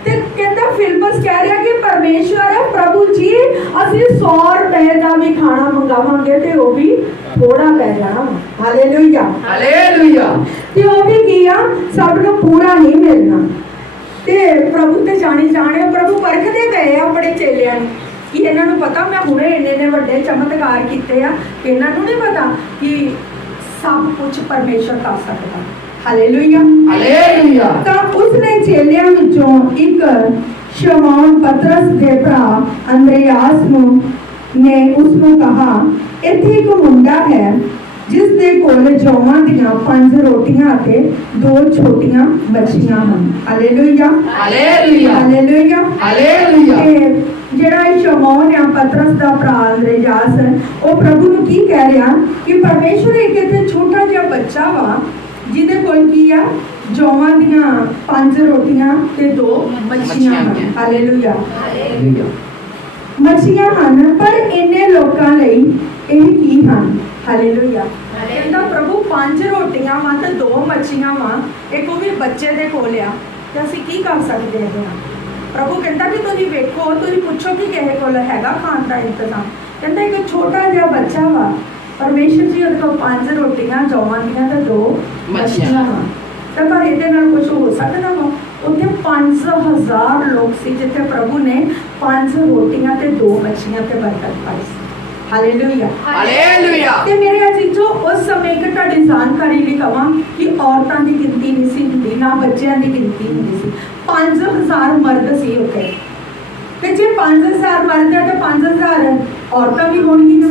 ते कहता फिलिप्पस कह रहा कि परमेश्वर है प्रभु जी असि 100 रुपए का भी खाना मंगावांगे ते वो भी थोड़ा पै जाना। Hallelujah hallelujah. ते वो भी किया, सब नु पूरा नहीं मिलना। ते प्रभु ते जाने प्रभु परखदे पए आ बड़े चेलियां ने कि इन्हां नु पता मैं हुणे इन्ने वड्डे चमत्कार कीते आ, इन्हां नु नहीं पता कि सब कुछ परमेश्वर कर सकता। Hallelujah hallelujah. तो उसने चेलियां विचों एक शमौन पतरस दे भरा अंद्रयास ने उसਨੂੰ कहा, ਇੱਥੇ ਇੱਕ ਮੁੰਡਾ ਹੈ ਜਿਸ ਦੇ ਕੋਲ ਜੌਆਂ ਦੀਆਂ 5 ਰੋਟੀਆਂ ਅਤੇ 2 ਛੋਟੀਆਂ ਮੱਛੀਆਂ ਹਨ। Hallelujah hallelujah hallelujah hallelujah. ਜਿਹੜਾ ਸ਼ਮੌਨ ਆ ਪਤਰਸ ਦਾ ਭਰਾ ਅੰਦਰਯਾਸ, ਉਹ ਪ੍ਰਭੂ ਨੂੰ ਕੀ ਕਹਿ ਰਿਹਾ ਕਿ ਪਰਮੇਸ਼ਵਰ ਇੱਕ ਇੱਥੇ ਛੋਟਾ ਜਿਹਾ ਬੱਚਾ ਵਾ ਜਿਹਦੇ ਕੋਲ ਕੀ ਆ ਜੌਆਂ ਦੀਆਂ 5 ਰੋਟੀਆਂ ਤੇ 2 ਮੱਛੀਆਂ ਹਨ। Hallelujah hallelujah. ਮੱਛੀਆਂ ਹਨ ਪਰ ਇੰਨੇ ਲੋਕਾਂ ਲਈ ਇਹ ਕੀ ਹਨ। ਹਾਲੇਲੂਇਆ। ਕਹਿੰਦਾ ਪ੍ਰਭੂ 5 ਰੋਟੀਆਂ ਵਾ ਤੇ 2 ਮੱਛੀਆਂ ਵਾ, ਇੱਕ ਉਹ ਵੀ ਬੱਚੇ ਦੇ ਕੋਲ ਆ, ਤੇ ਅਸੀਂ ਕੀ ਕਰ ਸਕਦੇ ਹਾਂ। ਪ੍ਰਭੂ ਕਹਿੰਦਾ ਕਿ ਤੁਸੀਂ ਵੇਖੋ, ਤੁਸੀਂ ਪੁੱਛੋ ਕਿ ਕਿਸੇ ਕੋਲ ਹੈਗਾ ਖਾਣ ਦਾ ਇੰਤਜ਼ਾਮ। ਕਹਿੰਦਾ ਇੱਕ ਛੋਟਾ ਜਿਹਾ ਬੱਚਾ ਵਾ, परमेश्वर जी ਉਹਦੇ ਕੋਲ 5 ਰੋਟੀਆਂ ਜੌਆਂ ਦੀਆਂ ਤੇ 2 ਮੱਛੀਆਂ ਵਾ, ਤੇ ਪਰ ਇਹਦੇ ਨਾਲ ਕੁਝ ਹੋ ਸਕਦਾ ਵਾ। ਉੱਥੇ 5000 ਲੋਕ ਸੀ ਜਿੱਥੇ ਪ੍ਰਭੂ ਨੇ 5 ਰੋਟੀਆਂ ਤੇ 2 ਮੱਛੀਆਂ ਤੇ ਬਰਕਤ ਪਾਈ ਸੀ। Hallelujah hallelujah. ਤੇ ਮੇਰੇ ਅਜ਼ੀਜ਼ੋ ਉਸ ਸਮੇਂ ਇੱਕ ਤੁਹਾਡੀ ਜਾਣਕਾਰੀ ਲਈ ਕਹਾਂ ਕਿ ਔਰਤਾਂ ਦੀ ਗਿਣਤੀ ਨਹੀਂ ਸੀ ਹੁੰਦੀ, ਨਾ ਬੱਚਿਆਂ ਦੀ ਗਿਣਤੀ ਹੁੰਦੀ ਸੀ। 5000 ਮਰਦ ਸੀ ਉੱਥੇ, ਤੇ ਜੇ 5000 ਮਰਦ ਹੈ ਤਾਂ 5000 ਔਰਤਾਂ ਵੀ ਹੋਣਗੀਆਂ।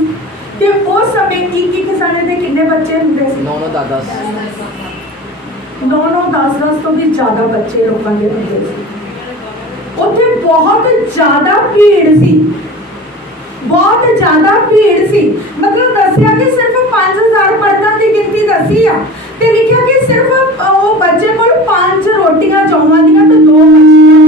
ਤੇ ਉਸ ਸਮੇਂ ਇੱਕ ਸਾਲੇ ਦੇ ਕਿੰਨੇ ਬੱਚੇ ਹੁੰਦੇ ਸੀ? 9-10 ਤੋਂ ਵੀ ਜ਼ਿਆਦਾ ਬੱਚੇ ਲੋਕਾਂ ਦੇ ਹੁੰਦੇ ਸੀ। ਉੱਥੇ ਬਹੁਤ ਜ਼ਿਆਦਾ ਭੀੜ ਸੀ, ਬਹੁਤ ਜ਼ਿਆਦਾ ਭੀੜ ਸੀ। ਮਤਲਬ ਦੱਸਿਆ ਕਿ ਸਿਰਫ 5000 ਮਰਦਾਂ ਦੀ ਗਿਣਤੀ ਦੱਸੀ ਆ, ਤੇ ਲਿਖਿਆ ਕਿ ਸਿਰਫ ਉਹ ਬੱਚੇ ਕੋਲ 5 ਰੋਟੀਆਂ ਜੌਆਂ ਦੀਆਂ ਤੇ 2 ਮੱਛੀਆਂ।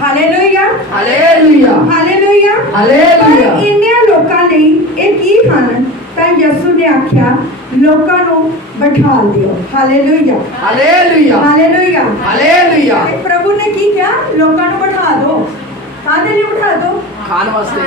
Hallelujah hallelujah hallelujah hallelujah. ਇੰਨਿਆਂ ਲੋਕਾਂ ਲਈ ਇਹ ਕੀ ਹਨ? ਤਾਂ ਯਿਸੂ ਨੇ ਆਖਿਆ ਲੋਕਾਂ ਨੂੰ ਬਿਠਾ ਦਿਓ। Hallelujah hallelujah hallelujah hallelujah. ਤੇ ਪ੍ਰਭੂ ਨੇ ਕੀ ਕਿਹਾ? ਲੋਕਾਂ ਨੂੰ ਬਿਠਾ ਦਿਓ। ਕਾਹਦੇ ਲਈ ਬਿਠਾ ਦਿਓ? ਖਾਣ ਵਾਸਤੇ।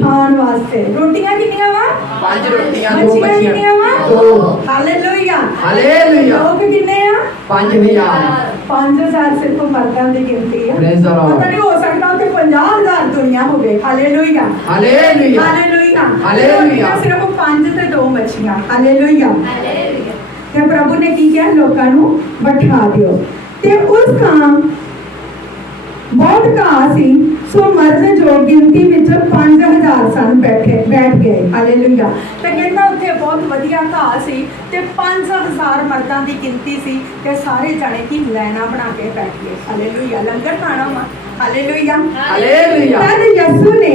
ਖਾਣ ਵਾਸਤੇ। ਰੋਟੀਆਂ ਕਿੰਨੀਆਂ ਵਾ? 5 ਰੋਟੀਆਂ 2 ਮੱਛੀਆਂ ਕਿੰਨੀਆਂ ਵਾ? 2। Hallelujah hallelujah. ਲੋਕ ਕਿੰਨੇ ਆ? 5000। 5000 ਸਿਰਫ ਮਰਦਾਂ ਦੀ ਗਿਣਤੀ ਆ। ਪਤਾ ਨਹੀਂ ਹੋ ਸਕਦਾ ਉੱਥੇ 50000 ਦੁਨੀਆ ਹੋਵੇ। Hallelujah hallelujah hallelujah hallelujah. ਸਿਰਫ 5 ਤੇ 2 ਮੱਛੀਆਂ। Hallelujah hallelujah. ਤੇ ਪ੍ਰਭੂ ਨੇ ਕੀ ਕਿਹਾ? ਲੋਕਾਂ ਨੂੰ ਬਿਠਾ ਦਿਓ। ਤੇ ਉਸ ਥਾਂ ਬਹੁਤ ਘਾਹ ਸੀ, ਸੋ ਮਰਦ ਜੋ ਗਿਣਤੀ ਵਿੱਚ 5000 ਸਨ ਬੈਠ ਗਏ। ਹਾਲੇਲੂਇਆ। ਤੇ ਕਹਿੰਦਾ ਉੱਥੇ ਬਹੁਤ ਵਧੀਆ ਘਾਹ ਸੀ ਤੇ 5000 ਮਰਦਾਂ ਦੀ ਗਿਣਤੀ ਸੀ, ਤੇ ਸਾਰੇ ਜਾਣੇ ਕੀ ਲਾਈਨਾਂ ਬਣਾ ਕੇ ਬੈਠ ਗਏ। ਹਾਲੇਲੂਇਆ। ਲੰਗਰ ਖਾਣਾ ਵਾ। Hallelujah hallelujah. ਤਦ ਯਿਸੂ ਨੇ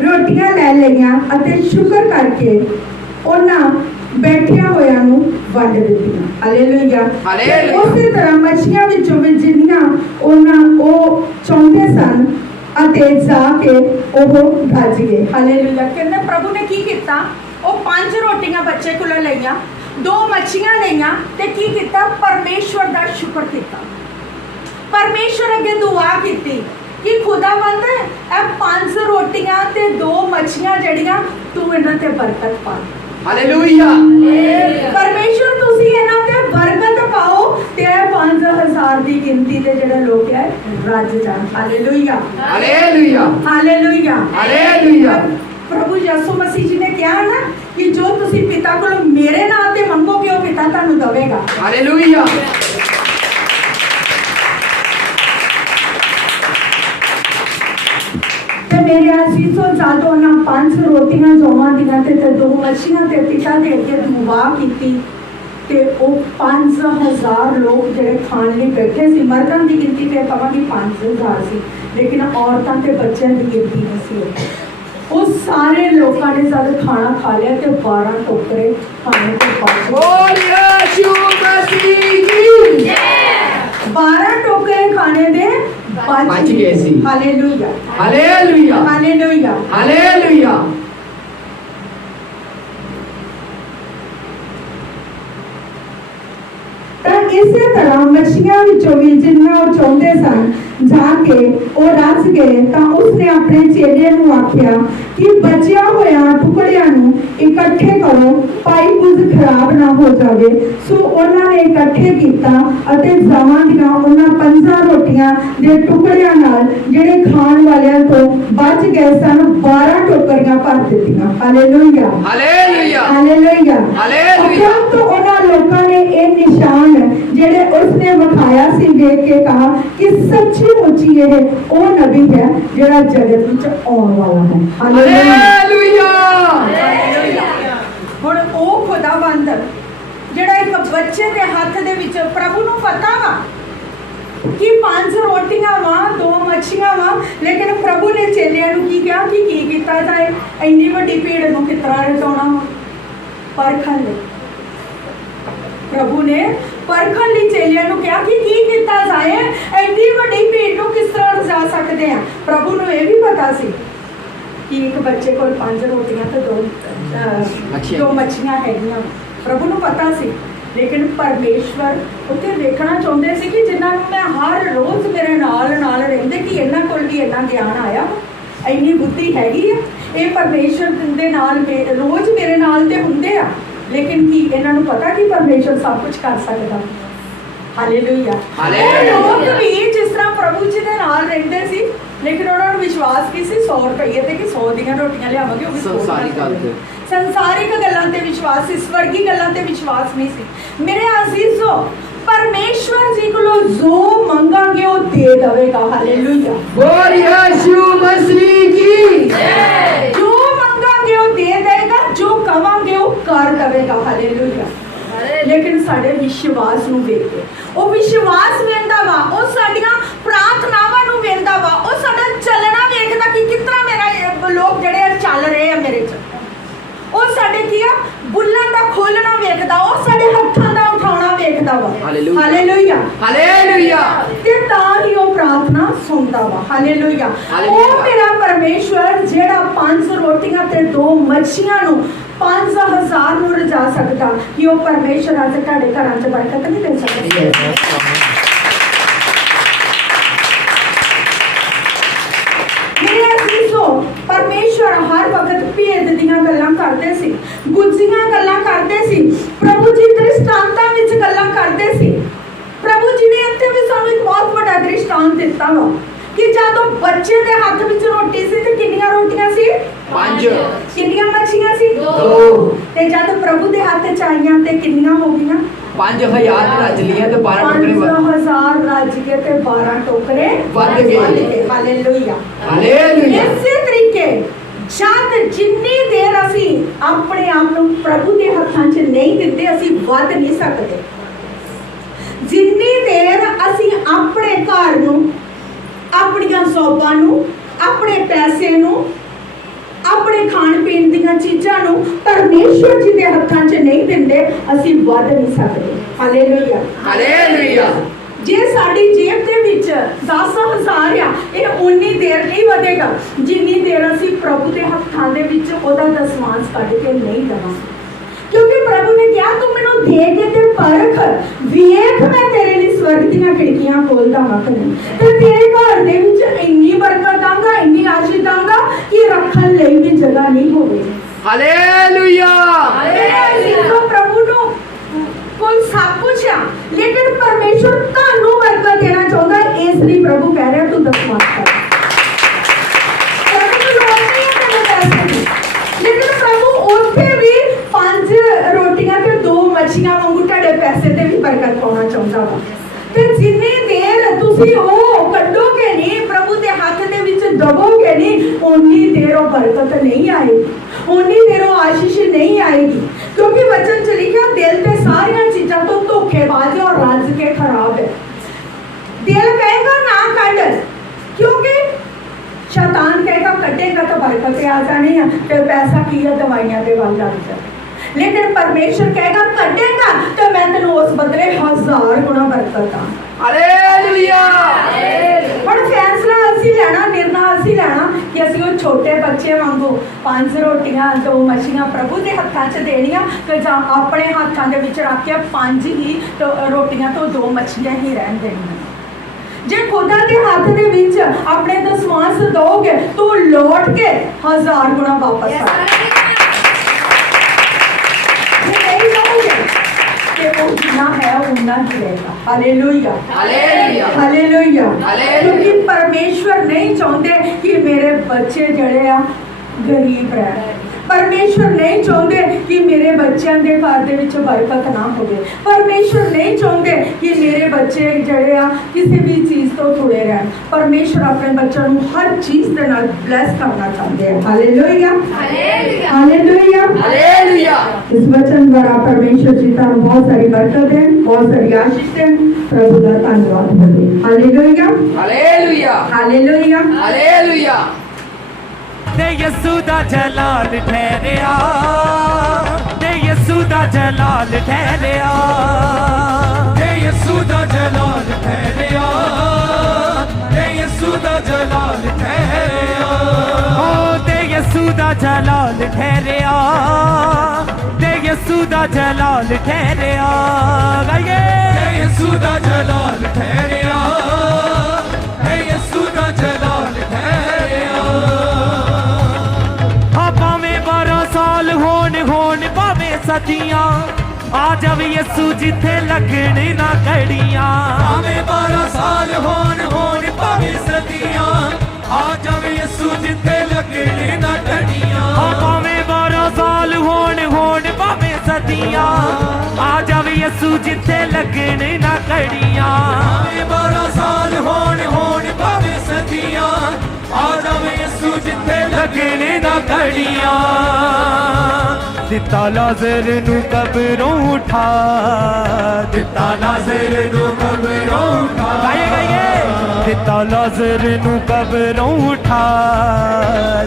ਰੋਟੀਆਂ ਲੈ ਲਈਆਂ ਅਤੇ ਸ਼ੁਕਰ ਕਰਕੇ ਉਹਨਾਂ ਬੈਠਿਆਂ ਹੋਇਆਂ ਨੂੰ ਵੰਡ ਦਿੱਤੀਆਂ। Hallelujah hallelujah. ਉਸੇ ਤਰ੍ਹਾਂ ਮੱਛੀਆਂ ਵਿੱਚੋਂ ਵੀ ਜਿੰਨੀਆਂ ਉਹ ਚਾਹੁੰਦੇ ਸਨ ਅਤੇ ਜਾ ਕੇ ਉਹ ਗੱਜ ਗਏ। ਹਾਲੇਲੂਇਆ। ਕਹਿੰਦੇ ਪ੍ਰਭੂ ਨੇ ਕੀ ਕੀਤਾ? ਉਹ 5 ਰੋਟੀਆਂ ਬੱਚੇ ਕੋਲੋਂ ਲਈਆਂ, 2 ਮੱਛੀਆਂ ਲਈਆਂ, ਤੇ ਕੀ ਕੀਤਾ? ਪਰਮੇਸ਼ਵਰ ਦਾ ਸ਼ੁਕਰ ਕੀਤਾ। ਪਰਮੇਸ਼ਵਰ ਅੱਗੇ ਦੁਆ ਕੀਤੀ ਕਿ ਖੁਦਾਵੰਦ ਇਹ 5 ਰੋਟੀਆਂ ਤੇ 2 ਮੱਛੀਆਂ ਜਿਹੜੀਆਂ ਤੂੰ ਇਹਨਾਂ ਤੇ ਬਰਕਤ ਪਾ। ਹਾਲੇਲੂਇਆ ਪਰਮੇਸ਼ਵਰ ਤੁਸੀਂ ਇਹਨਾਂ ਤੇ ਬਰਕਤ ਪਾਓ ਤੇ 5000 ਦੀ ਗਿਣਤੀ ਦੇ ਜਿਹੜੇ ਲੋਕ ਹੈ ਰੱਜ ਜਾਣ। Hallelujah hallelujah hallelujah hallelujah. ਪ੍ਰਭੂ ਯਿਸੂ ਮਸੀਹ ਜੀ ਨੇ ਕਿਹਾ ਨਾ कि जो तुसी पिता को मेरे नाम ते मंगोगे वो पिता तुहानू देवेगा। हालेलुया। ते मेरे असीसो जादों ना 5 रोटियां जोवां दियां ते 2 मच्छियां ते पिता दे अगे दुआ कीती ते वो 5000 लोग जेडे खाने लई बैठे सी। मर्दां दी गिनती ते कहांगी 5000 सी, लेकिन औरतां ते बच्चों की गिनती नहीं सी। वो सारे लोगों ने जब खाना खा लिया तो 12 टोकरे खाने के बच बोल यीशु मसीह की जय। 12 टोकरे खाने दे बच गए सी। Hallelujah hallelujah. हालेलुया। हालेलुया। इसे तरह मछलियां विचों भी जिन्ना वो चाहते सन जाके वो रच गए तो उसने अपने चेलियां नूं आख्या कि बचिया होया टुकड़ियां नूं इकट्ठे करो भाई कुछ खराब ना हो जावे। सो उन्होंने इकट्ठे कीता अते जावां दियां उन्हां 5 रोटियां दे टुकड़ियां नाल जेड़े खाण वालियां तो बच गए सन 12 टोकरियां भर दित्तियां। Hallelujah hallelujah. हालेलुया। हालेलुया। तो उन्हां लोकां ने ये निशान जेड़े उसने विखाया सी देख के कहा कि सच्ची मुच्ची ये वो नबी है जेड़ा जगत विच आउण वाला है। हालेलुया। हुण ओ खुदावंद जेड़ा एक बच्चे दे हाथ दे विच प्रभु नूं पता वा कि 5 रोटियां वा 2 मच्छियां वा, लेकिन प्रभु ने चेलियां नूं की कहा कि की कीता जाए इन्नी वड्डी भीड़ नूं किस तरह रटाउणा वा परखण लई। प्रभु ने परखण लई चेलियां नूं कहा कि की कीता जाए एडी वड्डी भीड़ नूं किस तरह रजा सकदे आ। प्रभु नूं ये भी पता सी कि एक बच्चे कोल 5 रोटियां ते 2 मच्छियां हैगियां। प्रभु नूं पता सी, लेकिन परमेश्वर उत्थे देखना चाहुंदे सी कि जिन्हां नूं मैं हर रोज मेरे नाल नाल रहिंदे कि इन्हां कोल भी इन्ना ज्ञान आया, इन्नी बुद्धि हैगी आ, ये परमेश्वर दे नाल रोज मेरे नाल ते हुंदे आ, लेकिन की इन्हां नूं पता कि परमेश्वर सब कुछ कर सकदा। हालेलुया। लोग भी जिस तरह प्रभु जी दे नाल रहिंदे सी, लेकिन उन्होंने विश्वास की सी 100 रुपये ते कि 100 दियां रोटियां लियावांगे, वो भी संसारिक गल्लां ते विश्वास सी, स्वर्गी गल्लां ते विश्वास नहीं सी। मेरे अजीजो परमेश्वर जी को जो मंगांगे वो दे देवेगा। हालेलुया। बोल यीशु मसीह की जय। जो मंगांगे वो दे देगा, जो कवांगे वो कर देवेगा। हालेलुया। लेकिन साडे विश्वास नूं वेख के वो विश्वास वेंदा वा, वो साडियां प्रार्थनावां नूं वेंदा वा, वो साडा चलना वेखदा कि कितना मेरा लोग जेड़े चल रहे हैं मेरे च, वो साडे की आ बुल्लां दा खोलना वेखदा, वो साडे हत्थां दा उठाउणा वेखदा वा। हालेलुया। हालेलुया। ते तां ही वो प्रार्थना सुनदा वा। हालेलुया। ओ मेरा परमेश्वर जेड़ा 5 रोटियां ते 2 मच्छियां नूं 5000 नूं रजा सकदा, कि वो परमेश्वर अज तुहाडे घरां च बरकत नहीं दे सकदा। मेरे अजीजो परमेश्वर हर वक्त भेद दियां गल्लां करदे सी, गुज्जियां गल्लां करदे सी, प्रभु जी दृष्टांतां विच गल्लां करदे सी। प्रभु जी ने इत्थे भी सानूं एक बहुत बड़ा दृष्टांत दित्ता वा कि जदों बच्चे दे हत्थ विच रोटी सी ते कितनियां रोटियां सी? 5। कितनियां मच्छियां सी? 2। ते जद प्रभु दे हत्थ च आईयां ते कितनियां हो गईयां? 5000 रज लिया ते 12 टोकरे 5000 रज के ते 12 टोकरे वध गए। हालेलुया। हालेलुया। इसे तरीके जद जिन्नी देर असी अपने आप नूं प्रभु दे हत्थां च नहीं दिंदे असी वध नहीं सकदे। जिन्नी देर असी अपने घर नूं, अपनियां सौबां नूं, अपने पैसे नूं, अपने खाण पीण दीयां चीज़ां नूं परमेश्वर जी दे हत्थां च नहीं दिंदे असी वध नहीं सकदे। हालेलुया। हालेलुया। जे साडी जेब दे विच 10,000 आ, ਇਹ उन्नी देर नहीं ਵਧੇਗਾ जिन्नी देर असी प्रभु दे हत्थां दे विच ओदा दसमांश कढ के नहीं देवांगे। क्योंकि प्रभु ने कहा तू मैनू दे के ते परख वेख मैं तेरे लिए स्वर्ग दीयां खिड़कियां खोलदा वा कि नहीं, ते तेरे घर दे विच इन्नी बरकत आंगा, इन्नी आशीष आंगा कि रखण लई भी जगह नहीं होवेगी। हालेलुया। हालेलुया। प्रभु नु कोल सब कुछ आ, लेकिन परमेश्वर तानू बरकत देना चाहुंदा है, इसलिए प्रभु कह रहा तू दसवां कर। प्रभु नु लोड़ नहीं है तेरे पैसे दी, लेकिन प्रभु उत्थे भी ਮੱਛੀਆਂ ਵਾਂਗੂ ਤੁਹਾਡੇ ਪੈਸੇ ਤੇ ਵੀ ਬਰਕਤ ਪਾਉਣਾ ਚਾਹੁੰਦਾ ਵਾ। ਤੇ ਜਿੰਨੀ ਦੇਰ ਤੁਸੀਂ ਉਹ ਕੱਢੋਗੇ ਨਹੀਂ, ਪ੍ਰਭੂ ਦੇ ਹੱਥ ਦੇ ਵਿੱਚ ਦਬੋਗੇ ਨਹੀਂ, ਉਨੀ ਦੇਰ ਉਹ ਬਰਕਤ ਨਹੀਂ ਆਏਗੀ, ਉਨੀ ਦੇਰ ਉਹ ਆਸ਼ੀਸ਼ ਨਹੀਂ ਆਏਗੀ। ਕਿਉਂਕਿ ਵਚਨ ਚ ਲਿਖਿਆ ਦਿਲ ਤੇ ਸਾਰੀਆਂ ਚੀਜ਼ਾਂ ਤੋਂ ਧੋਖੇਬਾਜ਼ ਔਰ ਰੱਜ ਕੇ ਖਰਾਬ ਹੈ। ਦਿਲ ਕਹੇਗਾ ਨਾ ਕੱਢ, क्योंकि शैतान कहेगा कटेगा तो बरकत आ जानी है, फिर पैसा की है दवाइयां के वाल लग जाए। लेकिन परमेश्वर कहेगा कटेगा तो मैं तेन उस बदले 1000 गुना बरकत आ। हालेलुया। पर फैसला ਅਸੀਂ ਲੈਣਾ, ਨਿਰਣਾ ਅਸੀਂ ਲੈਣਾ ਕਿ ਅਸੀਂ ਉਹ ਛੋਟੇ ਬੱਚੇ ਵਾਂਗੂ 5 ਰੋਟੀਆਂ 2 ਮੱਛੀਆਂ ਪ੍ਰਭੂ ਦੇ ਹੱਥਾਂ 'ਚ ਦੇਣੀਆਂ ਤੇ ਜਾਂ ਆਪਣੇ ਹੱਥਾਂ ਦੇ ਵਿੱਚ ਰੱਖ ਕੇ 5 ਹੀ ਰੋਟੀਆਂ ਤੋਂ 2 ਮੱਛੀਆਂ ਹੀ ਰਹਿਣ ਦੇਣੀਆਂ। जे खुदा के हाथ दे विच अपने दसवांश दोगे तो लौट के 1000 गुना वापस आएगा। जे नहीं दोगे कि वो जितना है उतना ही रहेगा। Hallelujah, hallelujah, hallelujah. हालेलुया। क्योंकि परमेश्वर नहीं चाहते कि मेरे बच्चे जड़े आ गरीब रहे। परमेश्वर नहीं चाहते कि मेरे बच्चों के घर दे विच बरकत ना होवे। परमेश्वर नहीं चाहते कि मेरे बच्चे जड़े आ किसी भी चीज़ तो थोड़े रहन। परमेश्वर अपने बच्चों को हर चीज़ के नाल ब्लेस करना चाहते हैं। Hallelujah, hallelujah, hallelujah, hallelujah. इस वचन द्वारा परमेश्वर जी का बहुत सारी बरकत है, बहुत सारी आशीष है। प्रभु का धन्यवाद करें। Hallelujah, hallelujah, hallelujah, hallelujah. ते यसू दा जलाल ठहरिया, ते यसू दा जलाल ठहरिया, ते यसू दा जलाल ठहरिया, ते यसू दा जलाल ठहरिया, ओ ते यसू दा जलाल ठहरिया, ते यसू दा जलाल ठहरिया, गाइए ते यसू दा जलाल ठहरिया, ते यसू दा जलाल ठहरिया। साल होन भावे सदियां आ जब यसू जिथे लगने ना कड़ियां, भावे 12 साल होन भावे सदियां आ जब यसू जिथे लगने ना कड़ियां, भावे 12 साल होन भावे सदियां आ जब यसू जिथे लगने ना कड़ियां, भावे 12 साल होन भावे सदियां आ जब यसू जिथे लगने ना कड़ियां। दिता लाज़र नू कब्रों उठा, दिता लाज़र नू कब्रों उठा, गाइए गाइए दिता लाज़र नू कब्रों उठा,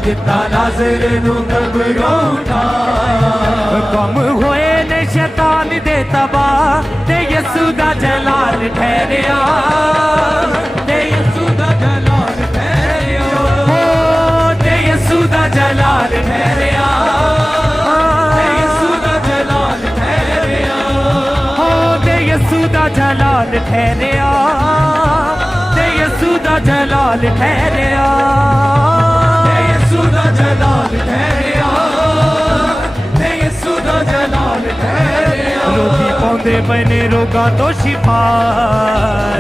दिता लाज़र नू कब्रों उठा, कम होए ने शैतान दे तबाह ते यसू दा जलाल ठहरिया, ते यसू दा जलाल ठहरिया, ओ ते यसू दा जलाल ठहरिया, यसू दा जलाल ठहरिया, ते यसू दा जलाल ठहरिया, ते यसू दा जलाल ठहरिया, ते यसू दा जलाल ठहरिया। रोगी पाउंदे बने रोगा तो शिफा,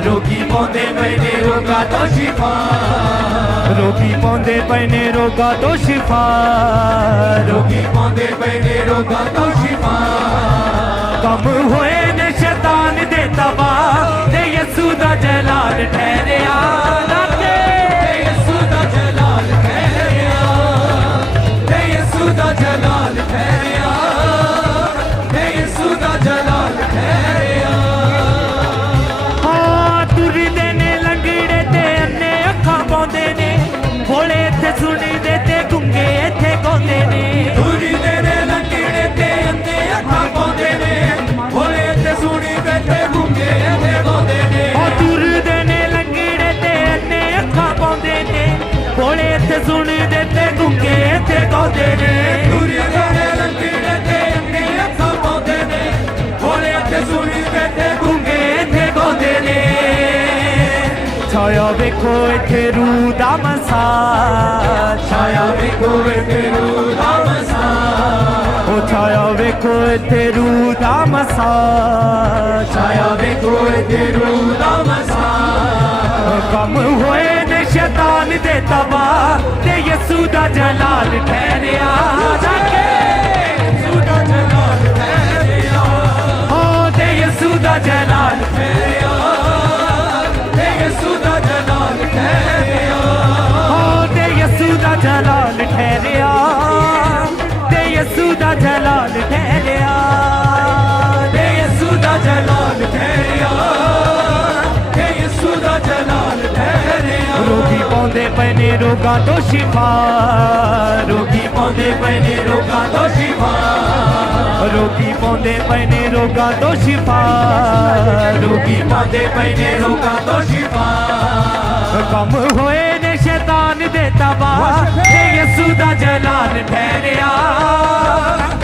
रोगी पाउंदे बने रोगा तो शिफा, रोगी पाउंदे बने रोगा तो शिफा, रोगी पाउंदे बने रोगा तो शिफा, कम होए ने शैतान दे तबाह ते यसू दा जलाल ठहरिया, ते यसू दा जलाल ठहरिया, ते यसू दा जलाल ठहरिया, ते यसू दा जलाल ठहरिया। हाँ तुरदे ने लंगड़े ते अन्ने अखां पाउंदे ने, भोले इत्थे सुणदे ते गुंगे इत्थे गाउंदे ने, तुरदे ने लंगड़े ते अन्ने अखां पाउंदे ने, भोले इत्थे सुणदे ते गुंगे इत्थे गाउंदे ने, ओ तुरदे ने लंगड़े ते अन्ने अखां पाउंदे ने, भोले इत्थे सुणदे ते गुंगे इत्थे गाउंदे ने, तुरदे ने लंगड़े ते अन्ने अखां पाउंदे ने, भोले इत्थे सुणदे ते गुंगे इत्थे गाउंदे ने। छाया वेखो इत्थे रूह दा मसा, छाया वेखो इत्थे रूह दा मसा, ओ छाया वेखो इत्थे रूह दा मसा, छाया वेखो इत्थे रूह दा मसा, कम होए ने शैतान दे तबाह ते यसू दा जलाल ठहरिया, जाके यसू दा जलाल ठहरिया, ओ ਠਹਿਰਿਆ ਹੋ ਤੇ ਯਿਸੂ ਦਾ ਜਲਾਲ ਠਹਿਰਿਆ ਤੇ ਯਿਸੂ ਦਾ ਜਲਾਲ ਠਹਿਰਿਆ ਤੇ ਯਿਸੂ ਦਾ ਜਲਾਲ ਠਹਿਰਿਆ ਤੇ ਯਿਸੂ ਦਾ ਜਲਾਲ ਠਹਿਰਿਆ ਰੋਗੀ ਪਾਉਂਦੇ ਪਏ ਨੇ ਰੋਗਾਂ ਤੋਂ ਸ਼ਿਫਾ ਰੋਗੀ ਪਾਉਂਦੇ ਪਏ ਨੇ ਰੋਗਾਂ ਤੋਂ ਸ਼ਿਫਾ ਰੋਗੀ ਪਾਉਂਦੇ ਪਏ ਨੇ ਰੋਗਾਂ ਤੋਂ ਸ਼ਿਫਾ ਰੋਗੀ ਪਾਉਂਦੇ ਪਏ ਨੇ ਰੋਗਾਂ ਤੋਂ ਸ਼ਿਫਾ ਕੰਮ ਹੋਏ ਨੇ ਸ਼ੈਤਾਨ ਦੇ ਤਬਾਹ ਤੇ ਯਿਸੂ ਦਾ ਜਲਾਲ ਠਹਿਰਿਆ